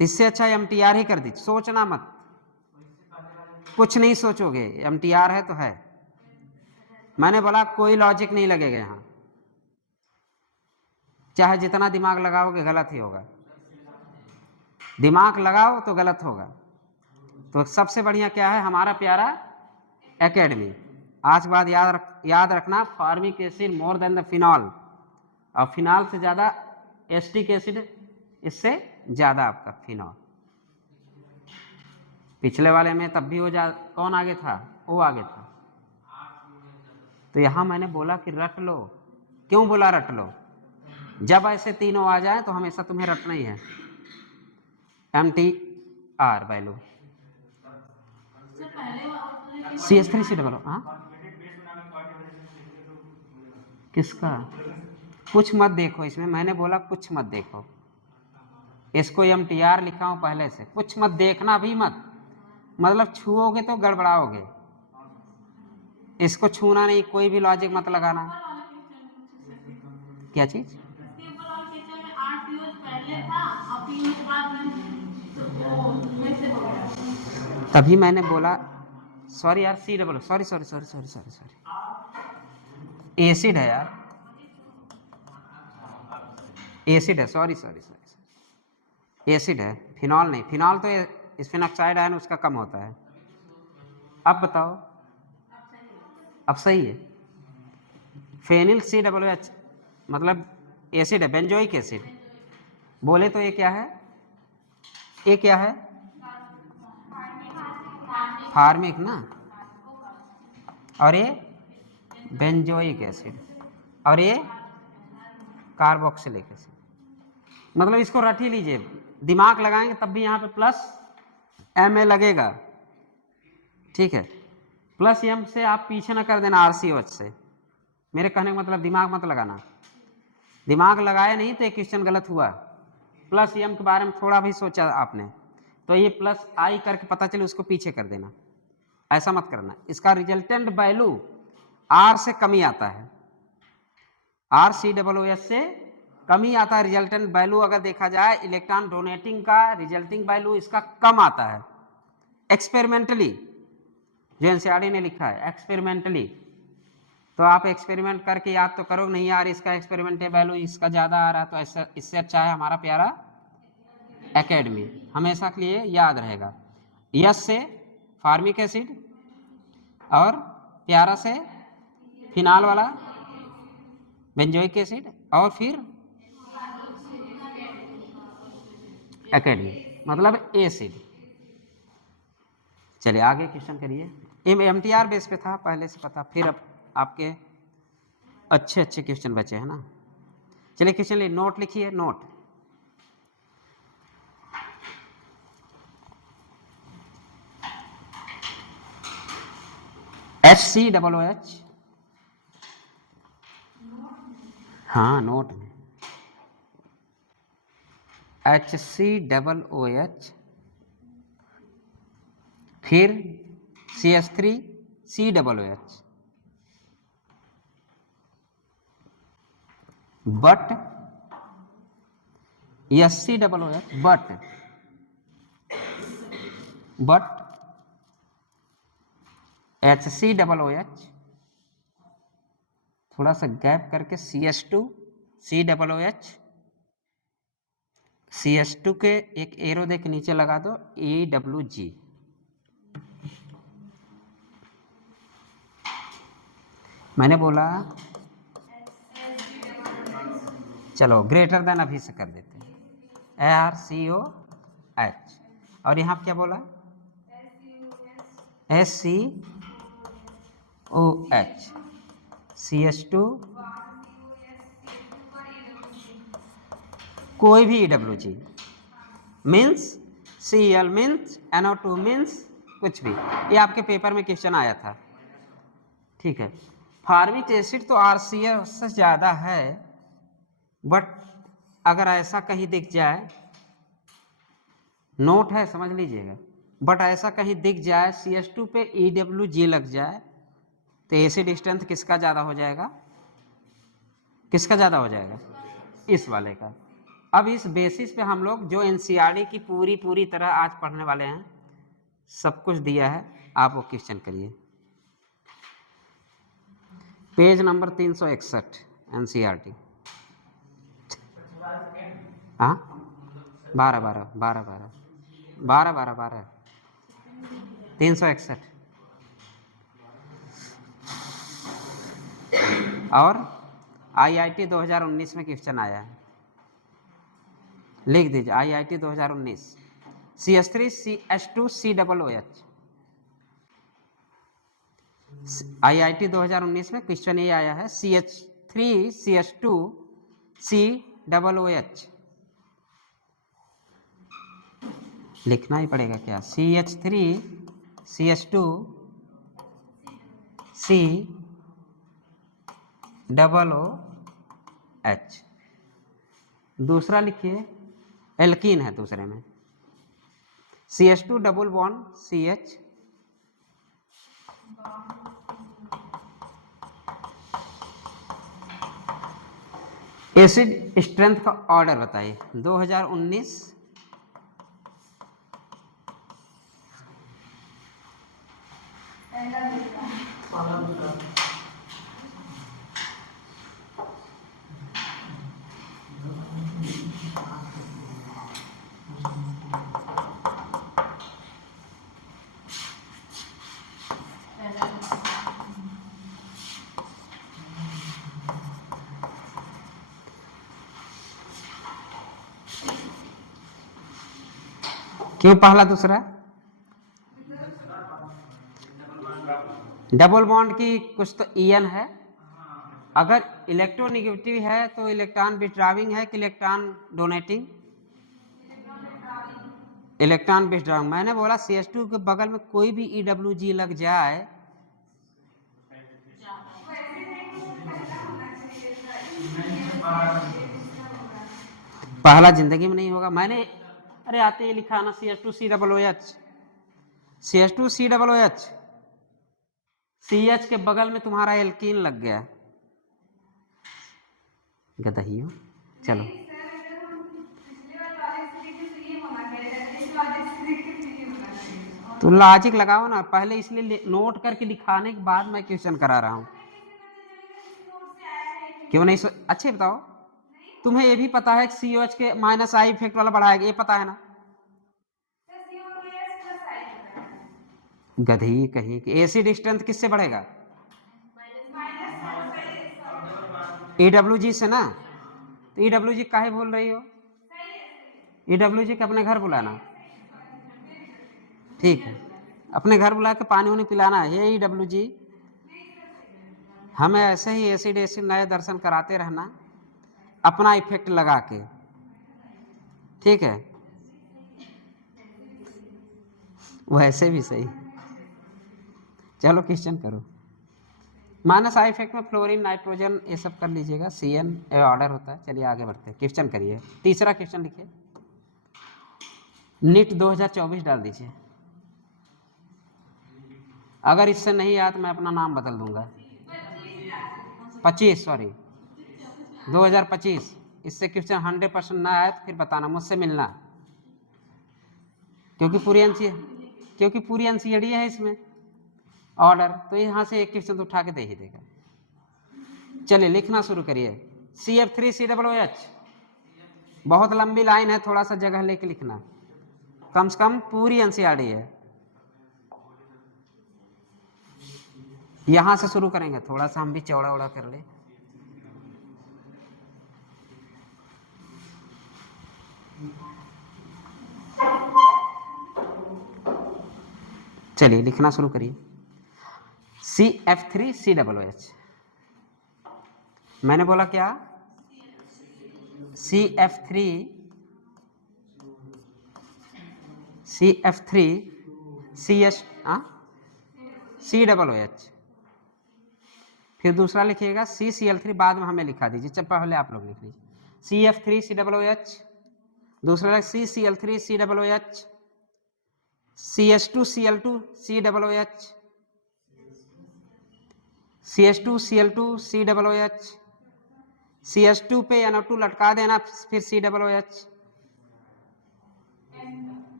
तो इससे अच्छा MTR ही कर दीजिए, सोचना मत, कुछ नहीं सोचोगे, MTR है तो है। मैंने बोला कोई लॉजिक नहीं लगेगा यहाँ, चाहे जितना दिमाग लगाओगे गलत ही होगा, दिमाग लगाओ तो गलत होगा। तो सबसे बढ़िया क्या है? हमारा प्यारा एकेडमी। आज बात याद रखना, formic acid more than the phenol, और फिनॉल से ज़्यादा एसिटिक एसिड, इससे ज़्यादा आपका फिनॉल। पिछले वाले में तब भी कौन आगे था? वो आगे था। तो यहाँ मैंने बोला कि रट लो। क्यों बोला रट लो? जब ऐसे तीनों आ जाए तो हमेशा तुम्हें रटना ही है। MTR वैल्यू CH3COO, हाँ किसका? कुछ मत देखो इसमें, मैंने बोला कुछ मत देखो, इसको MTR लिखा हूं पहले से, कुछ मत देखना भी मत, मतलब छुओगे तो गड़बड़ाओगे, इसको छूना नहीं, कोई भी लॉजिक मत लगाना। क्या चीज? तभी मैंने बोला, सॉरी यार, सॉरी एसिड है यार, एसिड है, सॉरी एसिड है, फिनॉल नहीं, फिनॉल तो स्फेनॉक्साइड आयन उसका कम होता है। अब बताओ, अब सही है। फेनिल COOH मतलब एसिड है, बेंजोइक एसिड। बोले तो ये क्या है? ये क्या है? फार्मिक ना, और ये बेंजोइक एसिड, और ये कार्बोक्सिलिक एसिड। मतलब इसको रट ही लीजिए, दिमाग लगाएंगे तब भी यहाँ पे +Ma लगेगा, ठीक है। +m से आप पीछे ना कर देना RCOH से, मेरे कहने का मतलब दिमाग मत लगाना, दिमाग लगाया नहीं तो एक क्वेश्चन गलत हुआ। +m के बारे में थोड़ा भी सोचा आपने तो ये +i करके पता चले उसको पीछे कर देना, ऐसा मत करना। इसका रिजल्टेंट वैल्यू R से कम ही आता है, RCOOH से कम ही आता है रिजल्टेंट वैल्यू। अगर देखा जाए इलेक्ट्रॉन डोनेटिंग का रिजल्टिंग वैल्यू इसका कम आता है एक्सपेरिमेंटली, जो एनसीईआरटी ने लिखा है एक्सपेरिमेंटली। तो आप एक्सपेरिमेंट करके याद तो करो, नहीं यार इसका एक्सपेरिमेंटल वैल्यू इसका ज़्यादा आ रहा है, तो ऐसा इससे अच्छा है हमारा प्यारा एकेडमी, हमेशा के लिए याद रहेगा। यस से फार्मिक एसिड और प्यारा से फिनाल वाला बेंजोइक एसिड और फिर एकेडमी मतलब एसिड। चलिए आगे क्वेश्चन करिए। एमटीआर बेस पे था पहले से पता, फिर अब आपके अच्छे अच्छे क्वेश्चन बचे हैं ना। चलिए क्वेश्चन लिए नोट लिखिए, नोट HCOOH, हाँ नोट में HCOOH, फिर CH3COOH, but SCOOH but HCOOH थोड़ा सा गैप करके CH2COOH, CH2 के एक एरो दे के नीचे लगा दो EWG। मैंने बोला चलो ग्रेटर देन अभी से कर देते हैं ARCOH, और यहाँ क्या बोला SCOH, CH2 कोई भी EWG means Cl means NO2 means कुछ भी, ये आपके पेपर में क्वेश्चन आया था, ठीक है। फार्मिक एसिड तो RCF से ज़्यादा है, बट अगर ऐसा कहीं दिख जाए, नोट है समझ लीजिएगा, बट ऐसा कहीं दिख जाए CH2 पे EWG लग जाए तो एसिड स्ट्रेंथ किसका ज़्यादा हो जाएगा, किसका ज़्यादा हो जाएगा, इस वाले का। अब इस बेसिस पे हम लोग जो एनसीईआरटी की पूरी तरह आज पढ़ने वाले हैं, सब कुछ दिया है, आप वो क्वेश्चन करिए। पेज नंबर 361 एनसीईआरटी, हाँ 12 361 और IIT 2019 में क्वेश्चन आया है, लिख दीजिए IIT 2019 CH3CH2COOH। IIT 2019 में क्वेश्चन ये आया है CH3CH2COOH, लिखना ही पड़ेगा क्या, CH3CH2COOH। दूसरा लिखिए एल्कीन है, दूसरे में CH2 double bond CH, acid strength का ऑर्डर बताइए 2019। क्यों पहला दूसरा, डबल बॉन्ड की कुछ तो EN है, अगर इलेक्ट्रोनेगेटिव है तो इलेक्ट्रॉन विथड्राविंग है कि इलेक्ट्रॉन डोनेटिंग, इलेक्ट्रॉन विथड्राविंग। मैंने बोला CH2 के बगल में कोई भी EWG लग जाए, पहला जिंदगी में नहीं होगा। मैंने अरे आते ही लिखा ना CH2COOH, CH2COOH, CH के बगल में तुम्हारा एल्कीन लग गया, गदहियों चलो तो लॉजिक लगाओ ना पहले, इसलिए नोट करके दिखाने के बाद मैं क्वेश्चन करा रहा हूँ। क्यों नहीं अच्छे बताओ, तुम्हें ये भी पता है कि COH के माइनस आई इफेक्ट वाला बढ़ाएगा, ये पता है ना? गधी कहीं कि एसिड स्ट्रेंथ किससे बढ़ेगा? EWG से ना। तो EWG काहे बोल रही हो? EWG के अपने घर बुलाना, ठीक है, अपने घर बुला के पानी उन्हें पिलाना है। ये EWG हमें ऐसे ही एसिड नए दर्शन कराते रहना अपना इफेक्ट लगा के, ठीक है? वैसे भी सही। चलो क्वेश्चन करो। माइनस आई इफेक्ट में फ्लोरीन नाइट्रोजन ये सब कर लीजिएगा, CN ऑर्डर होता है। चलिए आगे बढ़ते हैं, क्वेश्चन करिए। तीसरा क्वेश्चन लिखिए, नीट 2024 डाल दीजिए। अगर इससे नहीं आया तो मैं अपना नाम बदल दूंगा। 25 सॉरी 2025। इससे क्वेश्चन 100% ना आए तो फिर बताना, मुझसे मिलना, क्योंकि पूरी NCERT है इसमें ऑर्डर, तो यहाँ से एक क्वेश्चन तो उठा के दे ही देगा। चलिए लिखना शुरू करिए। CF3COOH, बहुत लंबी लाइन है, थोड़ा सा जगह लेके लिखना, कम से कम पूरी NCERT है। यहां से शुरू करेंगे, थोड़ा सा हम भी चौड़ा उड़ा कर ले। चलिए लिखना शुरू करिए। CF3COOH, मैंने बोला क्या? CF3 COOH, फिर दूसरा लिखिएगा CCl3, बाद में हमें लिखा दीजिए, चल पहले आप लोग लिख लीजिए। CF3COOH, दूसरा CCl3COOH, CH2Cl2COOH, CH2Cl2COOH, CH2 पे NO2 लटका देना, फिर COOH,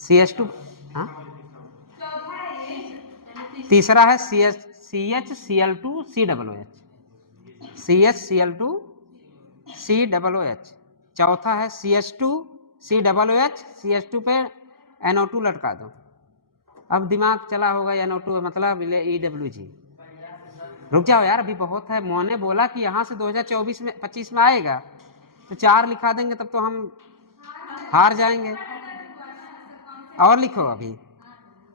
CH2, हाँ तीसरा है CHCl2COOH, CHCl2COOH, चौथा है CH2COOH, CH2 पे NO2 लटका दो। अब दिमाग चला होगा NO2 मतलब EWG। रुक जाओ यार, अभी बहुत है। मोने बोला कि यहाँ से 2024 में आएगा, तो 4 लिखा देंगे तब तो हम हार जाएंगे। और लिखो अभी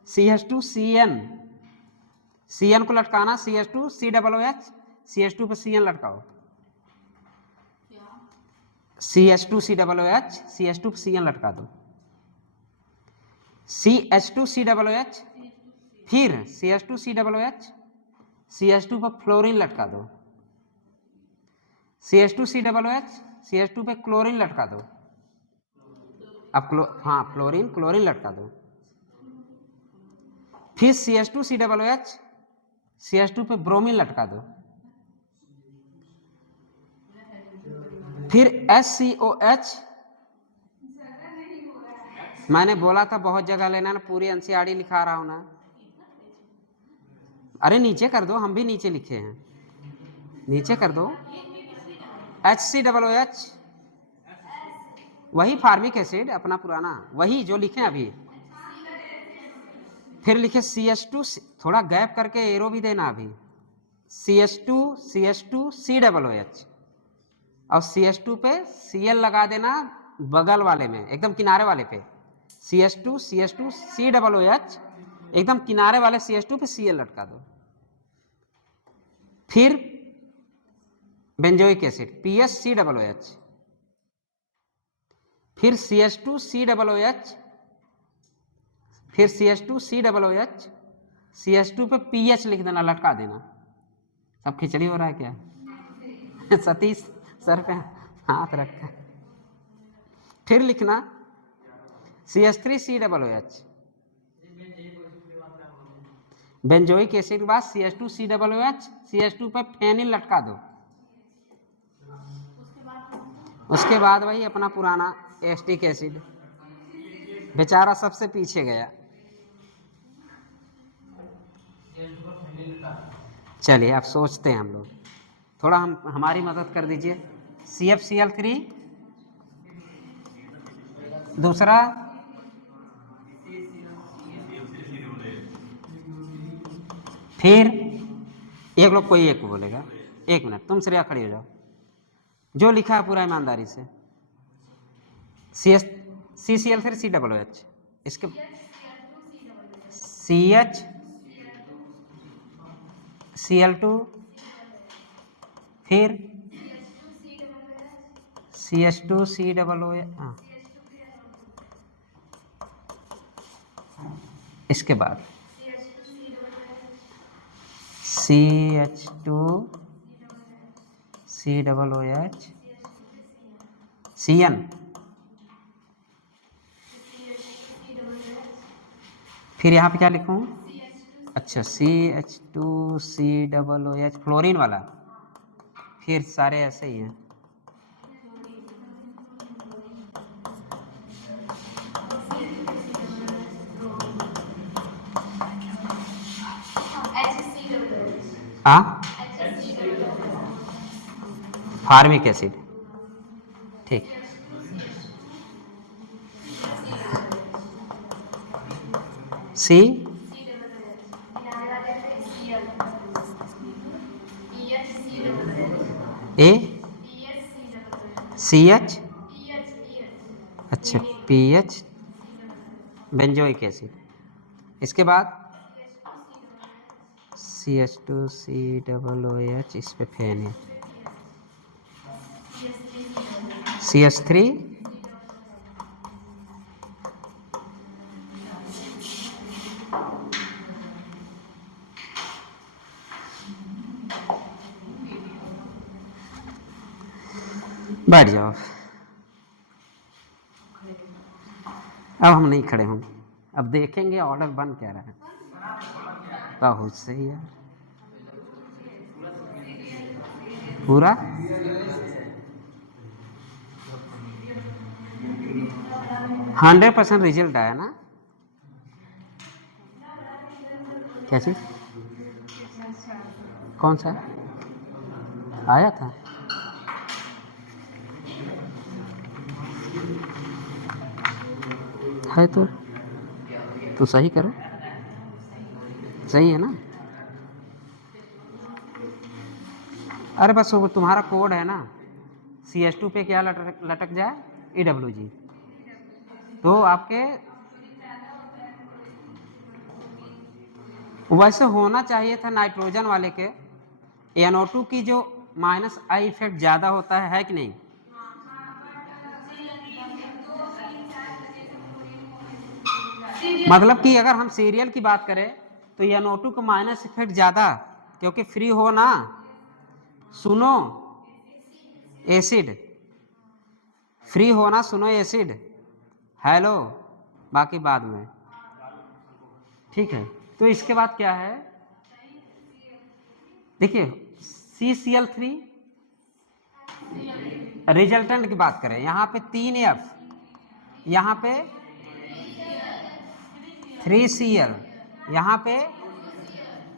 CH2CN, CN को लटकाना, CH2COOH, CH2 पे CN लटकाओ, CH2COOH, CH2 पे CN लटका दो, CH2COOH, फिर CH2COOH, CH2 पर फ्लोरीन लटका दो, CH2COOH, CH2 पे क्लोरीन लटका दो। अब हाँ क्लोरीन लटका दो, फिर CH2COOH, CH2 पे ब्रोमीन लटका दो, फिर SCOH, मैंने बोला था बहुत जगह लेना ना, पूरी NCERT लिखा रहा हूं ना। अरे नीचे कर दो, हम भी नीचे लिखे हैं, नीचे कर दो। HCOOH, वही फार्मिक एसिड अपना पुराना, वही जो लिखे अभी। फिर लिखे CH2, थोड़ा गैप करके एरो भी देना अभी, CH2COOH, और CH2 पे Cl लगा देना बगल वाले में, एकदम किनारे वाले पे, CH2COOH, एकदम किनारे वाले CH2 पे Cl लटका दो। फिर बेंजोइक एसिड PSCOOH, फिर CH2COOH, फिर CH2COOH, CH2 पे PH लिख देना, लटका देना। सब खिचड़ी हो रहा है क्या? सतीश सर पे हाथ रखा। फिर लिखना CH3COOH, बेंजोइक एसिड के बाद CH2COOH, CH2 पे फेनिल लटका दो, उसके बाद वही अपना पुराना एसिटिक एसिड, बेचारा सबसे पीछे गया। चलिए अब सोचते हैं हम लोग, थोड़ा हमारी मदद कर दीजिए। CFCl3, दूसरा फिर एक लोग कोई एक बोलेगा। एक मिनट, तुम श्रेया खड़ी हो जाओ, जो लिखा है पूरा ईमानदारी से। CCl3 COOH, इसके CHCl2, फिर CH2COOH, हाँ, इसके बाद CH2COOH, CN, फिर यहाँ पे क्या लिखूँ? अच्छा, CH2COOH फ्लोरीन वाला, फिर सारे ऐसे ही हैं। फार्मिक एसिड, ठीक। सी ए CH, अच्छा PH बेंजोइक एसिड, इसके बाद CH2COOH, इस पे फैन है, CH3, बैठ जाओ। अब हम नहीं खड़े होंगे, अब देखेंगे ऑर्डर बन क्या रहा है। बहुत सही है, पूरा 100% रिजल्ट आया ना। क्या चीज? कौन सा आया था? है तो सही करो, सही है ना। अरे बस वो तुम्हारा कोड है ना, CH2 पे क्या लटक जाए? EWG, तो आपके वैसे होना चाहिए था नाइट्रोजन वाले के। NO2 की जो -I इफेक्ट ज़्यादा होता है कि नहीं? मतलब कि अगर हम सीरियल की बात करें तो NO2 का माइनस इफेक्ट ज़्यादा, क्योंकि फ्री हो ना, सुनो एसिड, फ्री होना, सुनो एसिड, हेलो, बाकी बाद में, ठीक है। तो इसके बाद क्या है, देखिए CCl3 रिजल्टेंट की बात करें, यहाँ पे 3F, यहाँ पे 3Cl, यहाँ पे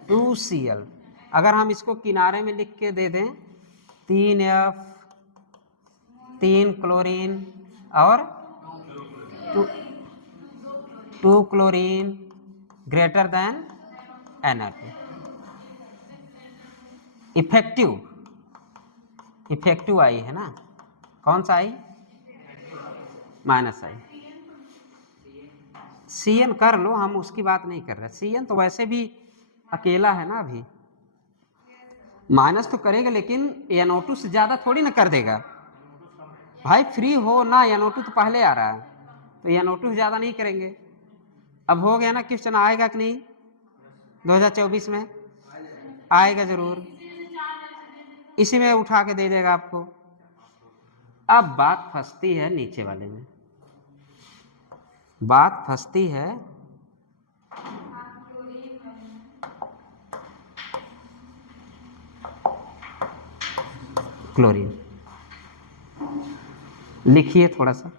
2Cl। अगर हम इसको किनारे में लिख के दे दें 3F, 3 क्लोरीन और 2 chlorine greater than NF। Effective आई है ना, कौन सा आई? -I। CN कर लो, हम उसकी बात नहीं कर रहे। CN तो वैसे भी अकेला है ना, अभी माइनस तो करेगा, लेकिन NO2 से ज़्यादा थोड़ी ना कर देगा भाई। फ्री हो ना, NO2 तो पहले आ रहा है, तो NO2 से ज़्यादा नहीं करेंगे। अब हो गया ना, क्वेश्चन आएगा कि नहीं 2024 में? आएगा जरूर, इसी में उठा के दे देगा आपको। अब बात फंसती है नीचे वाले में, बात फंसती है क्लोरीन। लिखिए थोड़ा सा,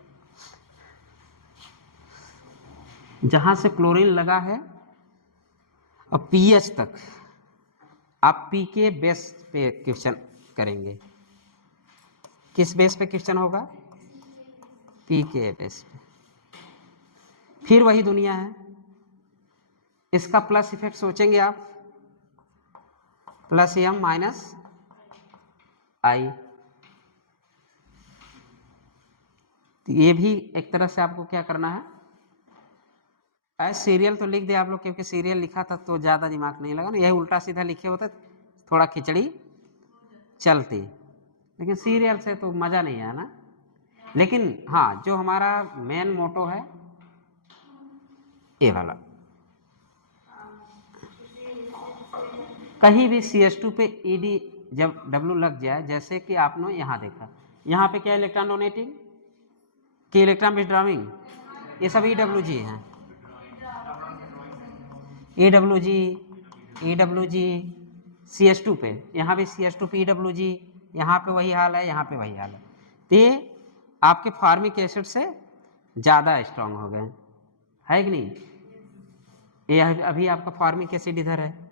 जहां से क्लोरीन लगा है और पीएच तक आप पी के बेस पे क्वेश्चन करेंगे। किस बेस पे क्वेश्चन होगा? पी के बेस पे। फिर वही दुनिया है, इसका प्लस इफेक्ट सोचेंगे आप, प्लस एम माइनस आई। ये भी एक तरह से आपको क्या करना है, ऐसे सीरियल तो लिख दे आप लोग, क्योंकि सीरियल लिखा था तो ज़्यादा दिमाग नहीं लगा ना, यही उल्टा सीधा लिखे होते थोड़ा खिचड़ी चलती, लेकिन सीरियल से तो मज़ा नहीं आया ना। लेकिन हाँ, जो हमारा मेन मोटो है ये वाला, कहीं भी CH2 पे ED जब W लग जाए, जैसे कि आपने यहाँ देखा, यहाँ पे क्या इलेक्ट्रॉन डोनेटिंग कि इलेक्ट्रॉन विथड्रॉइंग, ये सब EWG हैं, EWG CH2 पे, यहाँ भी CH2 पे EWG, यहाँ पे वही हाल है, यहाँ पे वही हाल है। तो ये आपके फार्मिक एसिड से ज़्यादा स्ट्रांग हो गए, है कि नहीं? ये अभी आपका फार्मिक एसिड इधर है,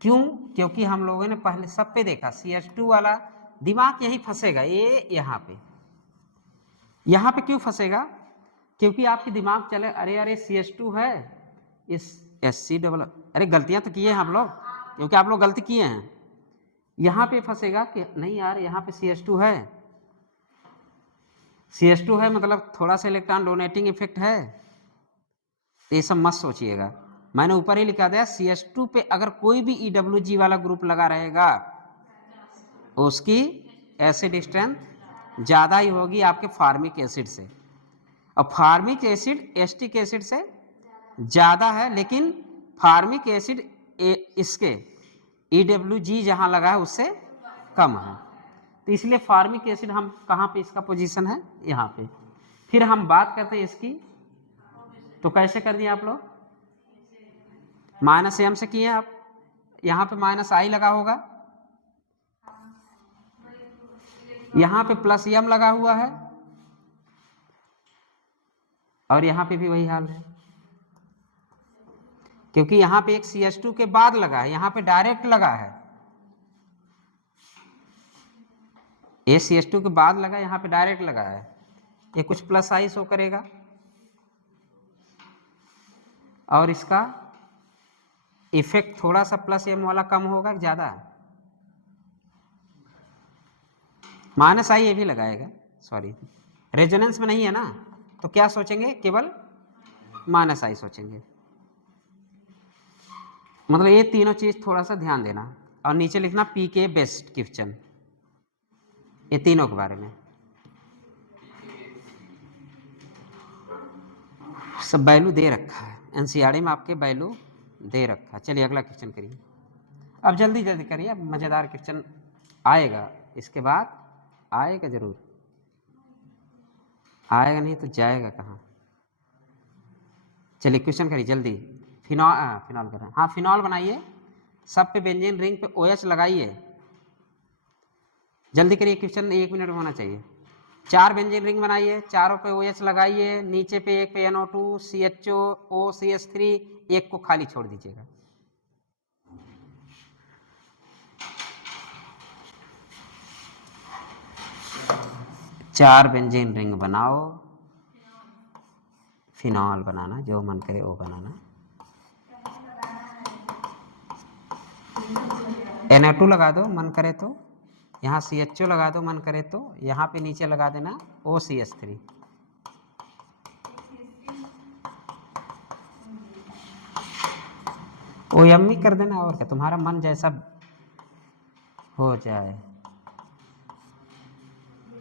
क्यों? क्योंकि हम लोगों ने पहले सब पे देखा CH2 वाला, दिमाग यही फंसेगा, ये यहाँ पे क्यों फंसेगा? क्योंकि आपकी दिमाग चले अरे अरे CH2 है, इस SC डबल, अरे गलतियां तो किए हैं हम लोग, क्योंकि आप लोग गलती किए हैं, यहाँ पे फंसेगा कि नहीं यार यहाँ पे CH2 है, CH2 है मतलब थोड़ा सा इलेक्ट्रॉन डोनेटिंग इफेक्ट है, तो ये सब मत सोचिएगा। मैंने ऊपर ही लिखा दिया CH2 पे अगर कोई भी EWG वाला ग्रुप लगा रहेगा उसकी एसिड स्ट्रेंथ ज़्यादा ही होगी आपके फार्मिक एसिड से, और फार्मिक एसिड एस्टिक एसिड से ज़्यादा है, लेकिन फार्मिक एसिड इसके EWG जहाँ लगा है उससे कम है, तो इसलिए फार्मिक एसिड हम कहाँ पे इसका पोजीशन है, यहाँ पे। फिर हम बात करते हैं इसकी, तो कैसे कर दिए आप लोग, -m से किए आप, यहाँ पे -I लगा होगा, यहाँ पे +m लगा हुआ है, और यहाँ पे भी वही हाल है, क्योंकि यहाँ पे एक CH2 के बाद लगा है, यहाँ पे डायरेक्ट लगा है, ये CH2 के बाद लगा, यहाँ पे डायरेक्ट लगा है, ये कुछ +I शो करेगा, और इसका इफेक्ट थोड़ा सा +m वाला कम होगा, ज़्यादा -I ये भी लगाएगा, सॉरी रेजोनेंस में नहीं है ना, तो क्या सोचेंगे, केवल -I सोचेंगे। मतलब ये तीनों चीज़ थोड़ा सा ध्यान देना, और नीचे लिखना PK बेस्ट क्वेश्चन, ये तीनों के बारे में सब वैल्यू दे रखा है, NCERT में आपके वैल्यू दे रखा है। चलिए अगला क्वेश्चन करिए, अब जल्दी जल्दी करिए, अब मज़ेदार क्वेश्चन आएगा, इसके बाद आएगा जरूर, आएगा नहीं तो जाएगा कहाँ। चलिए क्वेश्चन करिए जल्दी, फिनॉल कर रहे हैं, हाँ फिनॉल बनाइए, सब पे बेंजीन रिंग पे OH लगाइए, जल्दी करिए, क्वेश्चन 1 मिनट में होना चाहिए। 4 बेंजीन रिंग बनाइए, चारों पे OH लगाइए, नीचे पे एक पे NO2 CHO O CH3, एक को खाली छोड़ दीजिएगा। चार बेंजीन रिंग बनाओ, फिनॉल बनाना, जो मन करे वो बनाना। NO2 लगा दो मन करे तो, यहाँ CHO लगा दो मन करे तो, यहाँ पे नीचे लगा देना OCH3, OM कर देना, और क्या, तुम्हारा मन जैसा हो जाए,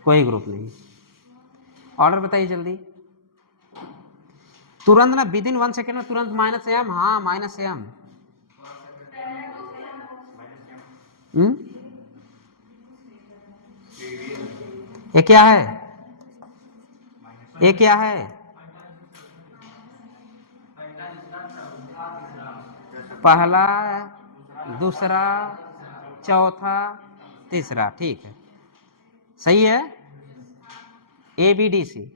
कोई ग्रुप नहीं। ऑर्डर बताइए जल्दी, तुरंत ना, विदिन 1 सेकेंड में तुरंत -m, हाँ -m, ये क्या है, ये क्या है, पहला, दूसरा, चौथा, तीसरा, ठीक है, सही है। ABDC।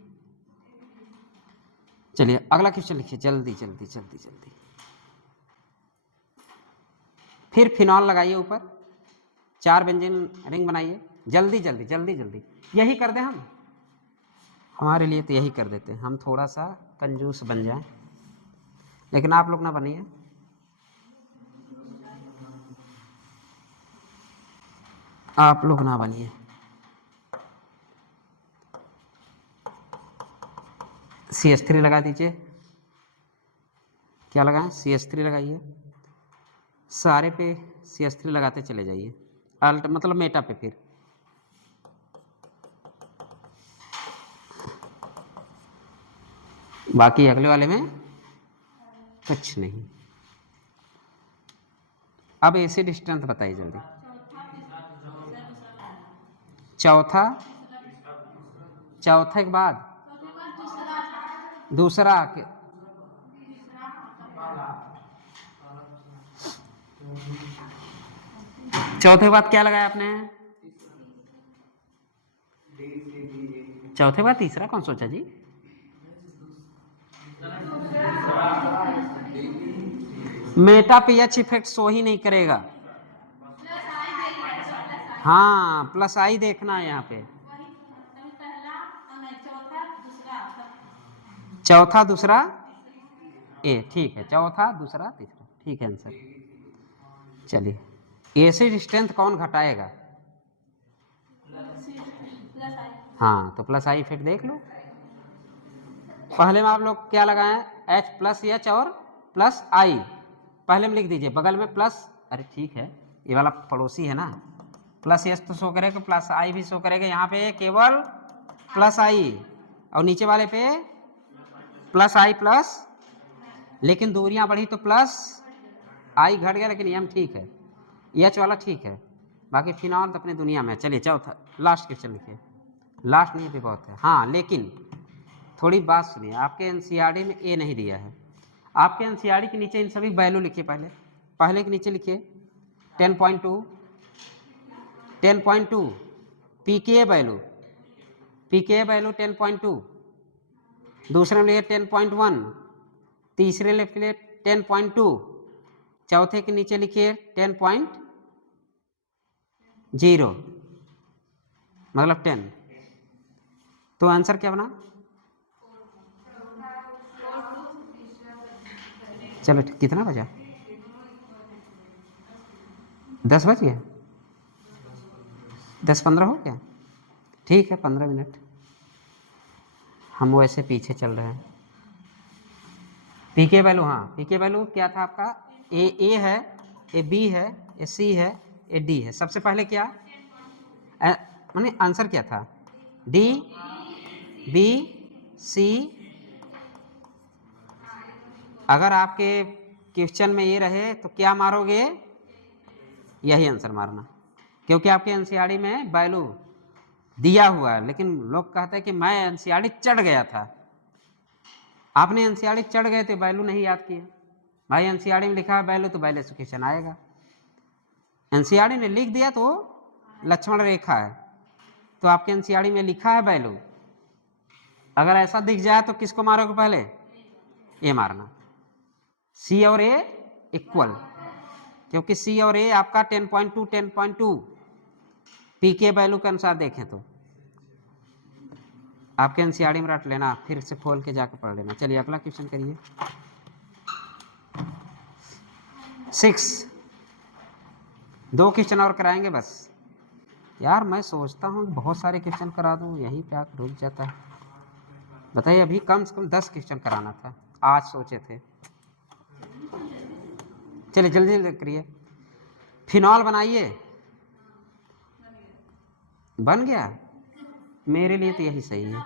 चलिए अगला क्वेश्चन लिखिए, जल्दी जल्दी जल्दी जल्दी। फिर फिनॉल लगाइए ऊपर, 4 बेंजीन रिंग बनाइए, जल्दी जल्दी जल्दी जल्दी। यही कर दें हम, हमारे लिए तो यही कर देते हैं, हम थोड़ा सा कंजूस बन जाएं, लेकिन आप लोग ना बनिए। आप लोग ना बनिए। CH3 लगा दीजिए। क्या लगाएं? CH3 लगाइए, सारे पे CH3 लगाते चले जाइए, अल्ट मतलब मेटा पे। फिर बाकी अगले वाले में कुछ नहीं। अब एसिड स्ट्रेंथ बताइए जल्दी। चौथा, चौथा के बाद दूसरा, चौथे के बाद क्या लगाया आपने? चौथे के बाद तीसरा कौन सोचा जी? मेटा पे एच इफेक्ट सो ही नहीं करेगा। हाँ, प्लस आई देखना है यहाँ पे। चौथा दूसरा ए, ठीक है, चौथा दूसरा तीसरा, ठीक है आंसर। चलिए एसिड स्ट्रेंथ कौन घटाएगा? हाँ, तो प्लस आई इफेक्ट देख लो। पहले में आप लोग क्या लगाएं? H प्लस एच और प्लस आई, पहले में लिख दीजिए, बगल में प्लस, अरे ठीक है, ये वाला पड़ोसी है ना, प्लस एच तो शो करेगा, प्लस आई भी शो करेगा, यहाँ पे केवल प्लस आई, और नीचे वाले पे प्लस आई प्लस, लेकिन दूरियां बढ़ी तो प्लस आई घट गया, लेकिन एम ठीक है, एच वाला ठीक है, बाकी फिनॉल तो अपनी दुनिया में। चलिए चौथा लास्ट क्वेश्चन लिखिए, लास्ट नहीं भी बहुत है। हाँ, लेकिन थोड़ी बात सुनिए, आपके एनसीईआरटी में ए नहीं दिया है, आपके एनसीईआरटी के नीचे इन सभी वैल्यू लिखिए, पहले के नीचे लिखिए 10.2, 10.2 पीके वैल्यू, पीके वैल्यू 10.2, दूसरे में लिखिए 10.1, तीसरे लिखिए 10.2, चौथे के नीचे लिखिए 10.0, मतलब 10। तो आंसर क्या बना? चलो कितना बजा? 10 बज गया, 10-15 हो गया, ठीक है, 15 मिनट। हम वैसे पीछे चल रहे हैं। पीके वैल्यू, हाँ पीके वैल्यू क्या था आपका? ए है, ए बी है, ए सी है, ए डी है। सबसे पहले क्या माने आंसर क्या था? डी, बी, सी। अगर आपके क्वेश्चन में ये रहे तो क्या मारोगे? यही आंसर मारना, क्योंकि आपके एनसीईआरटी में वैल्यू दिया हुआ है, लेकिन लोग कहते हैं कि मैं एनसीईआरटी चढ़ गया था। आपने एनसीईआरटी चढ़ गए थे, वैल्यू नहीं याद किया। भाई एनसीईआरटी में लिखा है वैल्यू, तो वैल्यू से क्वेश्चन आएगा। एनसीईआरटी ने लिख दिया तो लक्ष्मण रेखा है, तो आपके एनसीईआरटी में लिखा है वैल्यू, अगर ऐसा दिख जाए तो किसको मारोगे? पहले ए मारना, सी और ए इक्वल, क्योंकि सी और ए आपका 10.2 10.2 पीके वैल्यू के अनुसार देखें तो आपके एनसीईआरटी में रट लेना, फिर से खोल के जाकर पढ़ लेना। चलिए अगला क्वेश्चन करिए। 6, 2 क्वेश्चन और कराएंगे बस। यार मैं सोचता हूँ बहुत सारे क्वेश्चन करा दूँ, यहीं पे आकर रुक जाता है। बताइए, अभी कम से कम 10 क्वेश्चन कराना था, आज सोचे थे। चलिए जल्दी जल्दी करिए। फिनॉल बनाइए, बन गया? मेरे लिए तो यही सही है।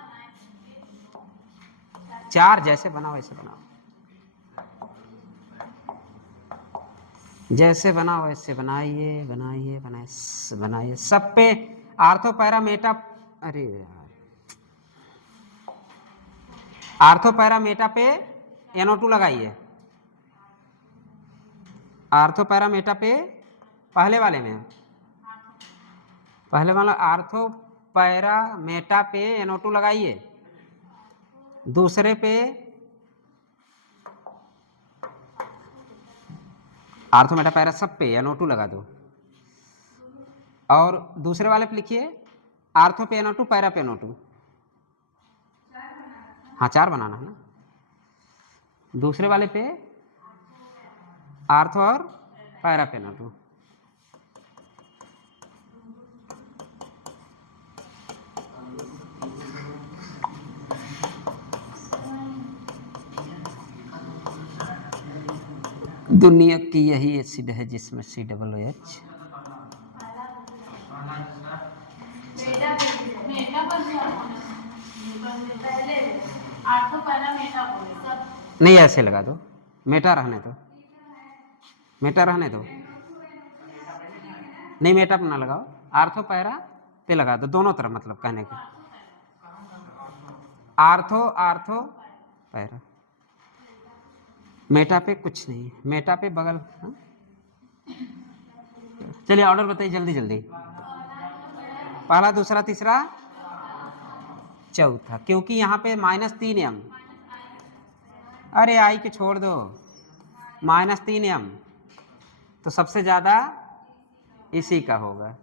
4 जैसे बना वैसे बनाओ, जैसे बना वैसे बनाइए, बनाइए बनाइए बनाइए, सब पे आर्थो पैरा मेटा, अरे यार आर्थो पैरा मेटा पे NO2 लगाइए, आर्थो पैरा मेटा पे पहले वाले में, पहले वाला आर्थो पैरा मेटा पे NO2 लगाइए, दूसरे पे आर्थो मेटा पैरा सब पे NO2 लगा दो, और दूसरे वाले पे लिखिए आर्थो पे NO2 पैरा पे NO2। हाँ 4 बनाना है ना। दूसरे वाले पे आर्थो और पैरा पे NO2। दुनिया की यही एसिड है जिसमें COOH नहीं, ऐसे लगा दो, मेटा रहने दो, मेटा रहने दो, नहीं मेटा पे ना लगाओ, आर्थो पैरा पे लगा दो, दोनों तरफ मतलब कहने के, आर्थो आर्थो पैरा, मेटा पे कुछ नहीं, मेटा पे बगल। चलिए ऑर्डर बताइए जल्दी जल्दी, पहला दूसरा तीसरा चौथा, क्योंकि यहाँ पे -3m, अरे आई के छोड़ दो, -3m तो सबसे ज्यादा इसी का होगा,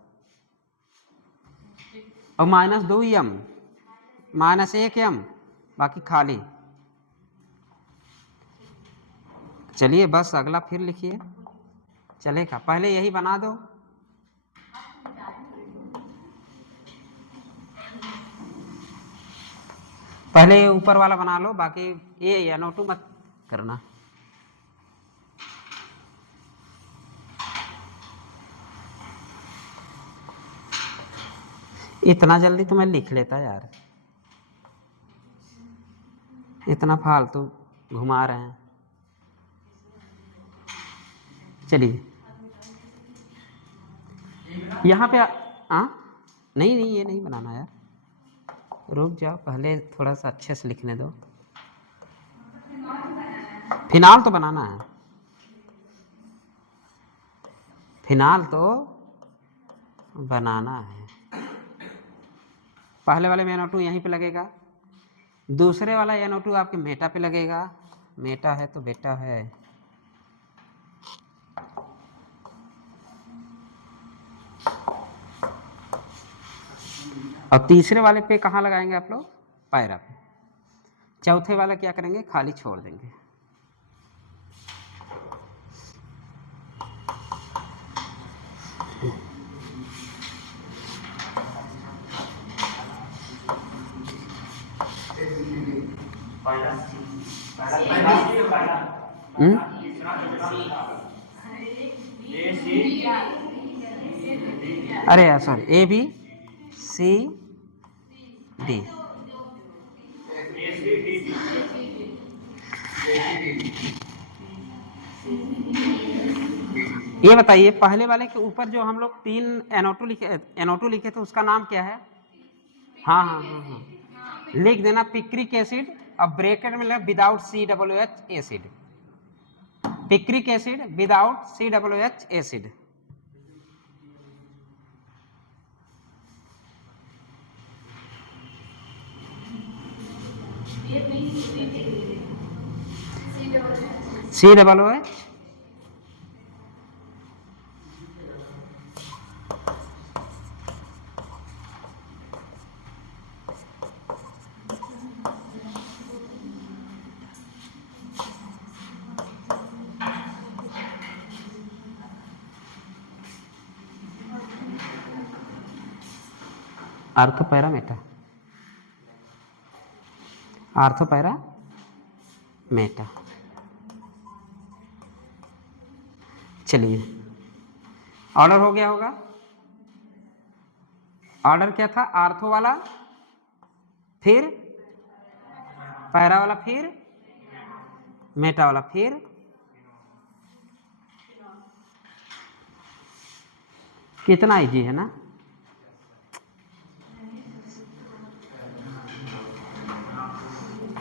और -2m, -1m, बाकी खाली। चलिए बस अगला फिर लिखिए, चलेगा, पहले यही बना दो, पहले ऊपर वाला बना लो, बाकी ये NO2 मत करना। इतना जल्दी तो मैं लिख लेता यार, इतना फालतू घुमा रहे हैं। चलिए यहाँ पे नहीं नहीं ये नहीं बनाना यार, रुक जाओ, पहले थोड़ा सा अच्छे से लिखने दो, फिनाल तो बनाना है, फिनाल तो बनाना है। पहले वाले में NO2 यहीं पे लगेगा, दूसरे वाला NO2 आपके मेटा पे लगेगा, मेटा है तो बेटा है, और तीसरे वाले पे कहाँ लगाएंगे आप लोग, पैरा पे, चौथे वाला क्या करेंगे, खाली छोड़ देंगे। अरे यार सॉरी, ABCD, ये बताइए पहले वाले के ऊपर जो हम लोग 3 NO2 लिखे थे उसका नाम क्या है? हाँ हाँ हाँ हाँ, लिख देना पिक्रिक एसिड, अब ब्रैकेट में लिख without COOH acid, picric acid without COOH acid. COOH ortho para Meta, ortho para Meta. चलिए ऑर्डर हो गया होगा, ऑर्डर क्या था, आर्थो वाला, फिर पैरा वाला, फिर मेटा वाला, फिर कितना इजी है ना।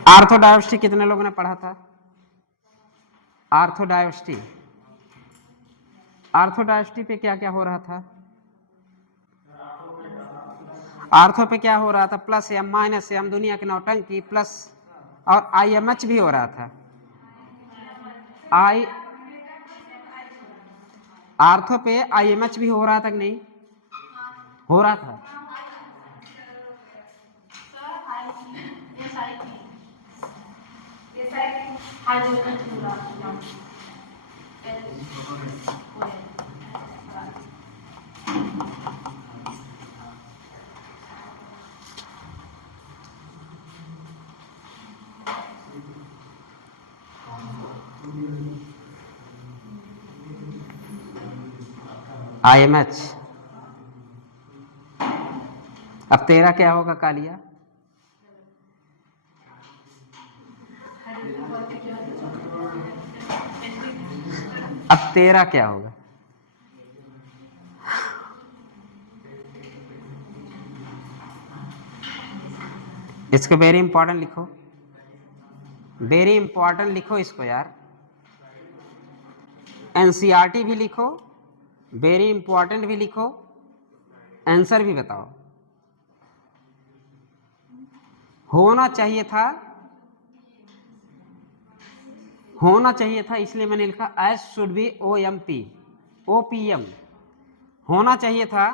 आर्थोडायोस्टी कितने लोगों ने पढ़ा था, आर्थोडायोस्टी, आर्थोडायोस्टी पे क्या क्या हो रहा था, आर्थो पे क्या हो रहा था, प्लस एम माइनस एम, दुनिया की नौटंकी, प्लस और IMH भी हो रहा था। आर्थो पे IMH भी हो रहा था कि नहीं हो रहा था? IMH। अब तेरा क्या होगा कालिया? अब तेरा क्या होगा? इसको वेरी इंपॉर्टेंट लिखो, वेरी इंपॉर्टेंट लिखो इसको यार। NCERT भी लिखो, वेरी इंपॉर्टेंट भी लिखो, आंसर भी बताओ। होना चाहिए था, होना चाहिए था, इसलिए मैंने लिखा S should be OMP, OPM होना चाहिए था।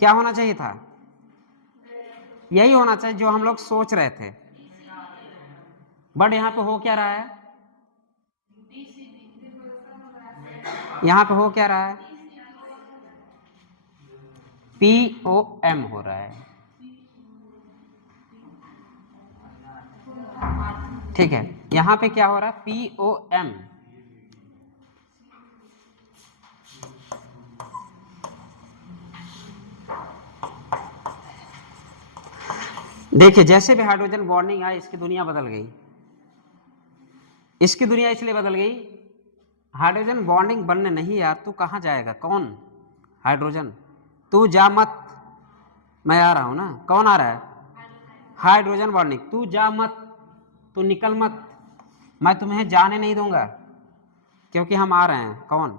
क्या होना चाहिए था? यही होना चाहिए जो हम लोग सोच रहे थे, बट यहां पे हो क्या रहा है? यहां पे हो क्या रहा है? POM हो रहा है। ठीक है, यहां पे क्या हो रहा है? POM। देखिए जैसे भी हाइड्रोजन बॉन्डिंग आई, इसकी दुनिया बदल गई। इसकी दुनिया इसलिए बदल गई, हाइड्रोजन बॉन्डिंग बनने नहीं यार, तू कहाँ जाएगा? कौन? हाइड्रोजन, तू जा मत, मैं आ रहा हूं ना। कौन आ रहा है? हाइड्रोजन बॉन्डिंग, तू जा मत, तू निकल मत, मैं तुम्हें जाने नहीं दूंगा, क्योंकि हम आ रहे हैं। कौन?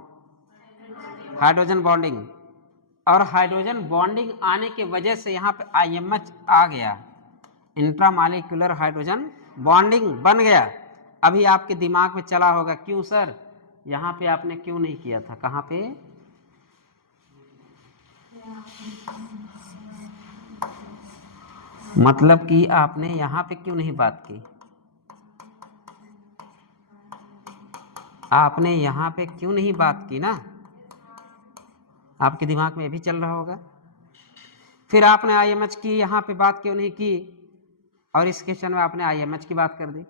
Hydrogen bonding. और हाइड्रोजन बॉन्डिंग आने की वजह से यहाँ पे IMH आ गया, इंट्रामॉलिक्यूलर हाइड्रोजन बॉन्डिंग बन गया। अभी आपके दिमाग में चला होगा, क्यों सर यहाँ पे आपने क्यों नहीं किया था? कहाँ पे? मतलब कि आपने यहाँ पे क्यों नहीं बात की? आपने यहाँ पे क्यों नहीं बात की ना? आपके दिमाग में अभी चल रहा होगा। फिर आपने IMH की यहाँ पे बात क्यों नहीं की, और इस क्वेश्चन में आपने IMH की बात कर दी?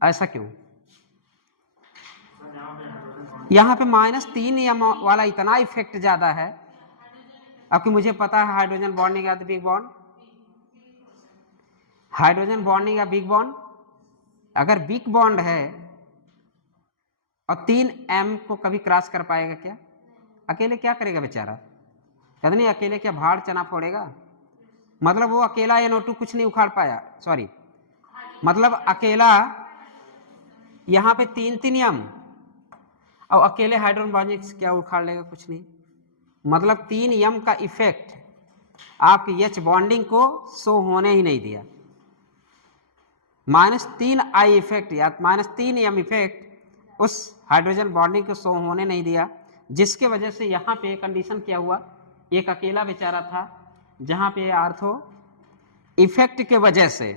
ऐसा क्यों? यहाँ पे -3m वाला इतना इफेक्ट ज्यादा है। अब कि मुझे पता है हाइड्रोजन बॉन्डिंग या बिग बॉन्ड, हाइड्रोजन बॉन्डिंग या बिग बॉन्ड, अगर बिग बॉन्ड है और 3m को कभी क्रॉस कर पाएगा क्या? अकेले क्या करेगा बेचारा? कहते नहीं अकेले क्या भाड़ चना फोड़ेगा? मतलब वो अकेला NO2 कुछ नहीं उखाड़ पाया, सॉरी, मतलब अकेला यहाँ पे 3m और अकेले हाइड्रोजन बॉन्डिंग क्या उखाड़ लेगा? कुछ नहीं। मतलब 3m का इफेक्ट आपकी H बॉन्डिंग को शो होने ही नहीं दिया। -3I इफेक्ट या -3m इफेक्ट उस हाइड्रोजन बॉन्डिंग को शो होने नहीं दिया, जिसके वजह से यहाँ पे कंडीशन क्या हुआ, एक अकेला बेचारा था, जहाँ पे आर्थो इफेक्ट के वजह से,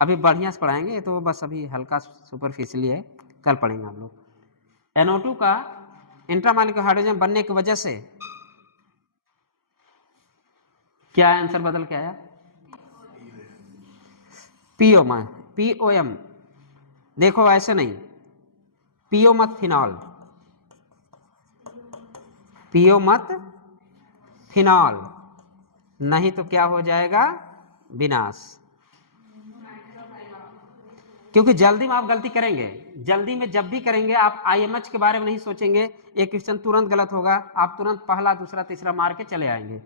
अभी बढ़िया से पढ़ाएंगे, तो बस अभी हल्का सुपरफिशियली है, कल पढ़ेंगे आप लोग। NO2 का इंट्रामॉलिक्यूलर हाइड्रोजन बनने की वजह से क्या आंसर बदल के आया? POM। देखो ऐसे नहीं, PO मत फिनॉल, PO मत फिनॉल, नहीं तो क्या हो जाएगा? विनाश। क्योंकि जल्दी में आप गलती करेंगे, जल्दी में जब भी करेंगे आप IMH के बारे में नहीं सोचेंगे, एक क्वेश्चन तुरंत गलत होगा, आप तुरंत पहला दूसरा तीसरा मार के चले आएंगे।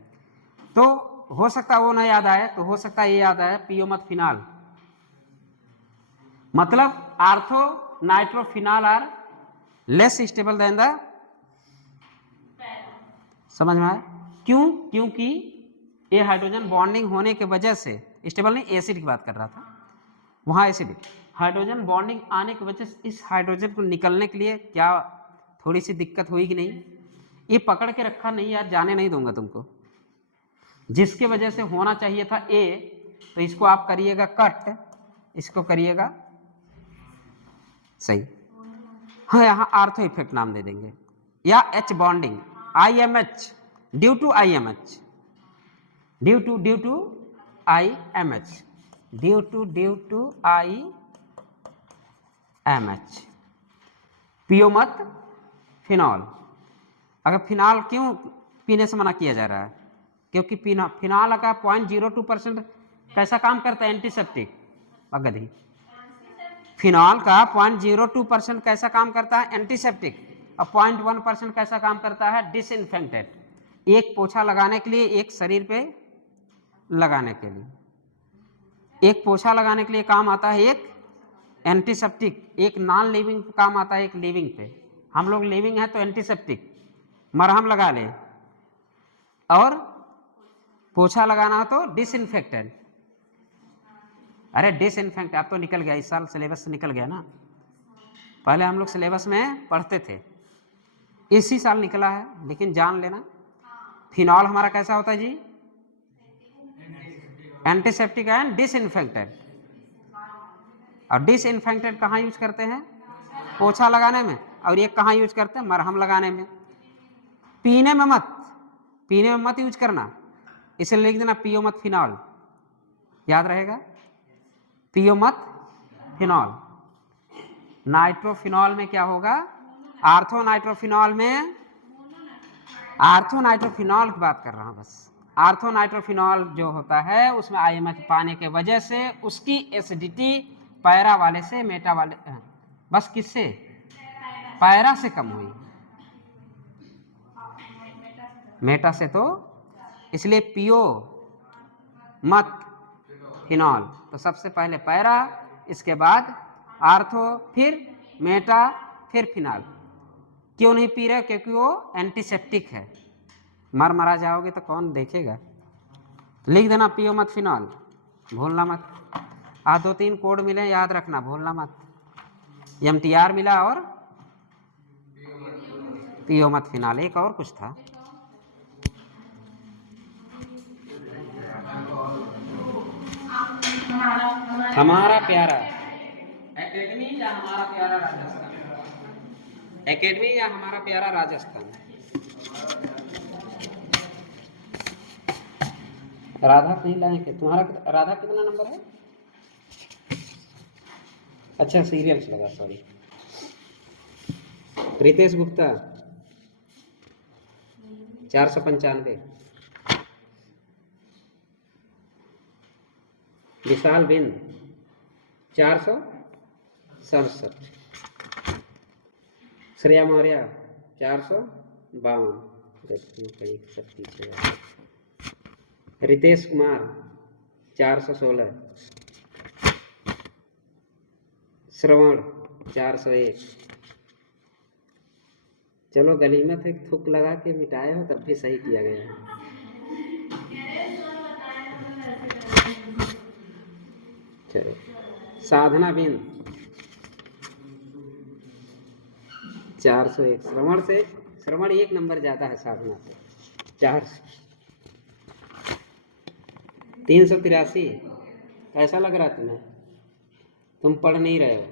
तो हो सकता है वो ना याद आए, तो हो सकता है ये याद आए, PO मत फिनॉल, मतलब ortho nitrophenol are less stable than the, समझ में आया? क्यों? क्योंकि ये हाइड्रोजन बॉन्डिंग होने के वजह से, स्टेबल नहीं, एसिड की बात कर रहा था, वहाँ एसिड, हाइड्रोजन बॉन्डिंग आने की वजह से इस हाइड्रोजन को निकलने के लिए क्या थोड़ी सी दिक्कत हुई कि नहीं? ये पकड़ के रखा नहीं यार, जाने नहीं दूंगा तुमको। जिसके वजह से होना चाहिए था ए, तो इसको आप करिएगा कट, इसको करिएगा सही। हाँ, यहाँ आर्थो इफेक्ट नाम दे देंगे, या H bonding, IMH, due to IMH, due to IMH, due to IMH, पियो मत फिनॉल। अगर फिनॉल क्यों पीने से मना किया जा रहा है? क्योंकि फिनॉल का 0.02% कैसा काम करता है? एंटीसेप्टिक। अगधी फिनॉल का 0.02% कैसा काम करता है? एंटीसेप्टिक। और 0.1% कैसा काम करता है? डिसइंफेक्टेंट। एक पोछा लगाने के लिए, एक शरीर पे लगाने के लिए, एक पोछा लगाने के लिए काम आता है एक एंटीसेप्टिक, एक नॉन लिविंग काम आता है एक लिविंग पे। हम लोग लिविंग है तो एंटीसेप्टिक मरहम लगा ले, और पोछा लगाना हो तो डिसइंफेक्टेंट। अरे डिसइंफेक्ट आप तो निकल गया, इस साल सिलेबस से निकल गया ना, पहले हम लोग सिलेबस में पढ़ते थे, इसी साल निकला है, लेकिन जान लेना फिनॉल हमारा कैसा होता है जी? Antiseptic and disinfectant. और डिसइंफेक्टेंट कहाँ यूज करते हैं? पोछा लगाने में। और ये कहाँ यूज करते हैं? मरहम लगाने में। पीने में मत, पीने में मत यूज करना, इसे लिख देना पियो मत फिनॉल, याद रहेगा, पियो मत फिनॉल। नाइट्रोफिनॉल में क्या होगा? आर्थो नाइट्रोफिनॉल में, आर्थो नाइट्रोफिनॉल की बात कर रहा हूं बस। आर्थो नाइट्रोफिनॉल जो होता है उसमें IMH पाने के वजह से उसकी एसिडिटी पैरा वाले से मेटा वाले, बस किससे? पैरा से कम हुई, मेटा से तो, इसलिए पियो मत फिनॉल। तो सबसे पहले पैरा, इसके बाद आर्थो, फिर मेटा, फिर फिनॉल। क्यों नहीं पी रहे? क्योंकि वो एंटीसेप्टिक है, मरा जाओगे तो कौन देखेगा। लिख देना पियो मत फिनॉल, भूलना मत। 2-3 कोड मिले, याद रखना, भूलना मत। MTR मिला और पियो मत फिनॉल, एक और कुछ था, हमारा प्यारा एकेडमी या हमारा प्यारा राजस्थान, एकेडमी या हमारा प्यारा राजस्थान। राधा नहीं लाए के? तुम्हारा राधा कितना नंबर है? अच्छा सीरियल्स लगा, सॉरी। रितेश गुप्ता 495, विशाल बिंद 467, श्रेया मौर्य 452, रितेश कुमार 416, श्रवण 401। चलो गनीमत है थुक लगा के मिटाए हो, तब भी सही किया गया है। चलो साधना बिंद 401, श्रवण से, श्रवण 1 नंबर ज़्यादा है साधना से, 400। 383। कैसा लग रहा है तुम्हें? तुम पढ़ नहीं रहे हो।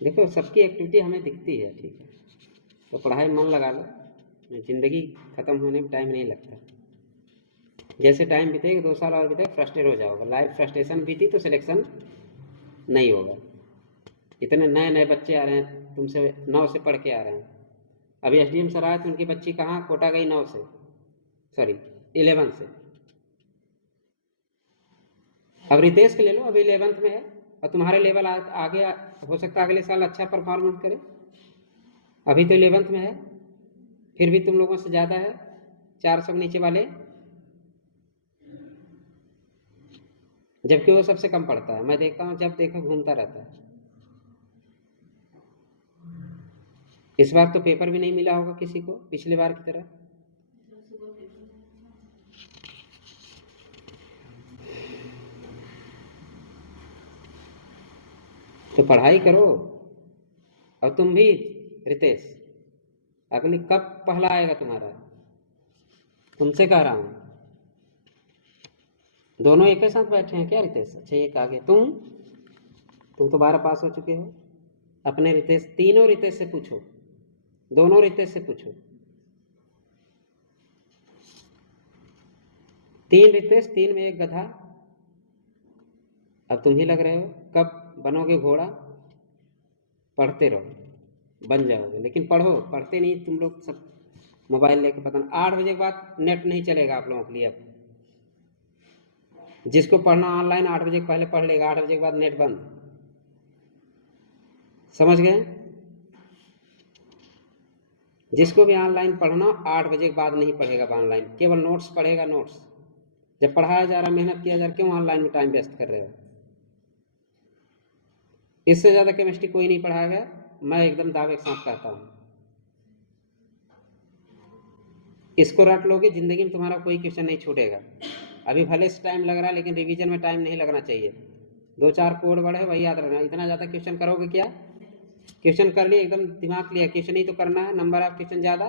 देखो सबकी एक्टिविटी हमें दिखती है, ठीक है, तो पढ़ाई मन लगा लो, ज़िंदगी ख़त्म होने में टाइम नहीं लगता। जैसे टाइम बीतेगा, 2 साल और बीतेगा, फ्रस्ट्रेट हो जाओगे। लाइफ फ्रस्ट्रेशन बीती तो सिलेक्शन नहीं होगा। इतने नए नए बच्चे आ रहे हैं, तुमसे 9 से पढ़ के आ रहे हैं। अभी SDM सर आए तो उनकी बच्ची कहाँ कोटा गई? 9 से, सॉरी 11 से। अब रितेश के ले लो, अभी 11th में है, और तुम्हारे लेवल आगे हो सकता है अगले साल अच्छा परफॉर्मेंस करे। अभी तो 11th में है, फिर भी तुम लोगों से ज़्यादा है 400 के नीचे वाले, जबकि वो सबसे कम पढ़ता है। मैं देखता हूँ, जब देखो घूमता रहता है। इस बार तो पेपर भी नहीं मिला होगा किसी को पिछली बार की तरह। तो पढ़ाई करो। और तुम भी रितेश, अगली कब पहला आएगा तुम्हारा, तुमसे कह रहा हूँ। दोनों एक ही साथ बैठे हैं क्या रितेश? अच्छा एक आगे तुम तो 12 पास हो चुके हो। अपने रितेश, तीनों रितेश से पूछो, दोनों रितेश से पूछो। 3 रितेश, 3 में एक गधा। अब तुम ही लग रहे हो, कब बनोगे घोड़ा? पढ़ते रहो, बन जाओगे, लेकिन पढ़ो, पढ़ते नहीं तुम लोग सब मोबाइल लेके। पता नहीं 8 बजे के बाद नेट नहीं चलेगा आप लोगों के लिए। अब जिसको पढ़ना ऑनलाइन 8 बजे के पहले पढ़ लेगा, 8 बजे के बाद नेट बंद। समझ गए? जिसको भी ऑनलाइन पढ़ना 8 बजे के बाद नहीं पढ़ेगा ऑनलाइन, केवल नोट्स पढ़ेगा। नोट्स जब पढ़ाया जा रहा, मेहनत किया जा रहा, क्यों ऑनलाइन में टाइम वेस्ट कर रहे हो? इससे ज़्यादा केमिस्ट्री कोई नहीं पढ़ाया गया, मैं एकदम दावे के साथ कहता हूँ। इसको रट लोगे, जिंदगी में तुम्हारा कोई क्वेश्चन नहीं छूटेगा। अभी भले से टाइम लग रहा है, लेकिन रिवीजन में टाइम नहीं लगना चाहिए। 2-4 कोड बढ़े वही याद रखना। इतना ज़्यादा क्वेश्चन करोगे क्या? क्वेश्चन कर लिए एकदम दिमाग लिया, क्वेश्चन ही तो करना है, नंबर ऑफ क्वेश्चन ज़्यादा।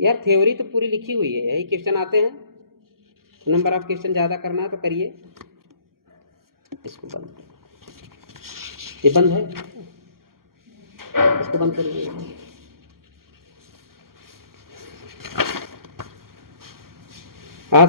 यार थ्योरी तो पूरी लिखी हुई है, यही क्वेश्चन आते हैं, नंबर ऑफ क्वेश्चन ज़्यादा करना है तो करिए। इसको बंद, ये बंद है, इसको बंद करिए। आज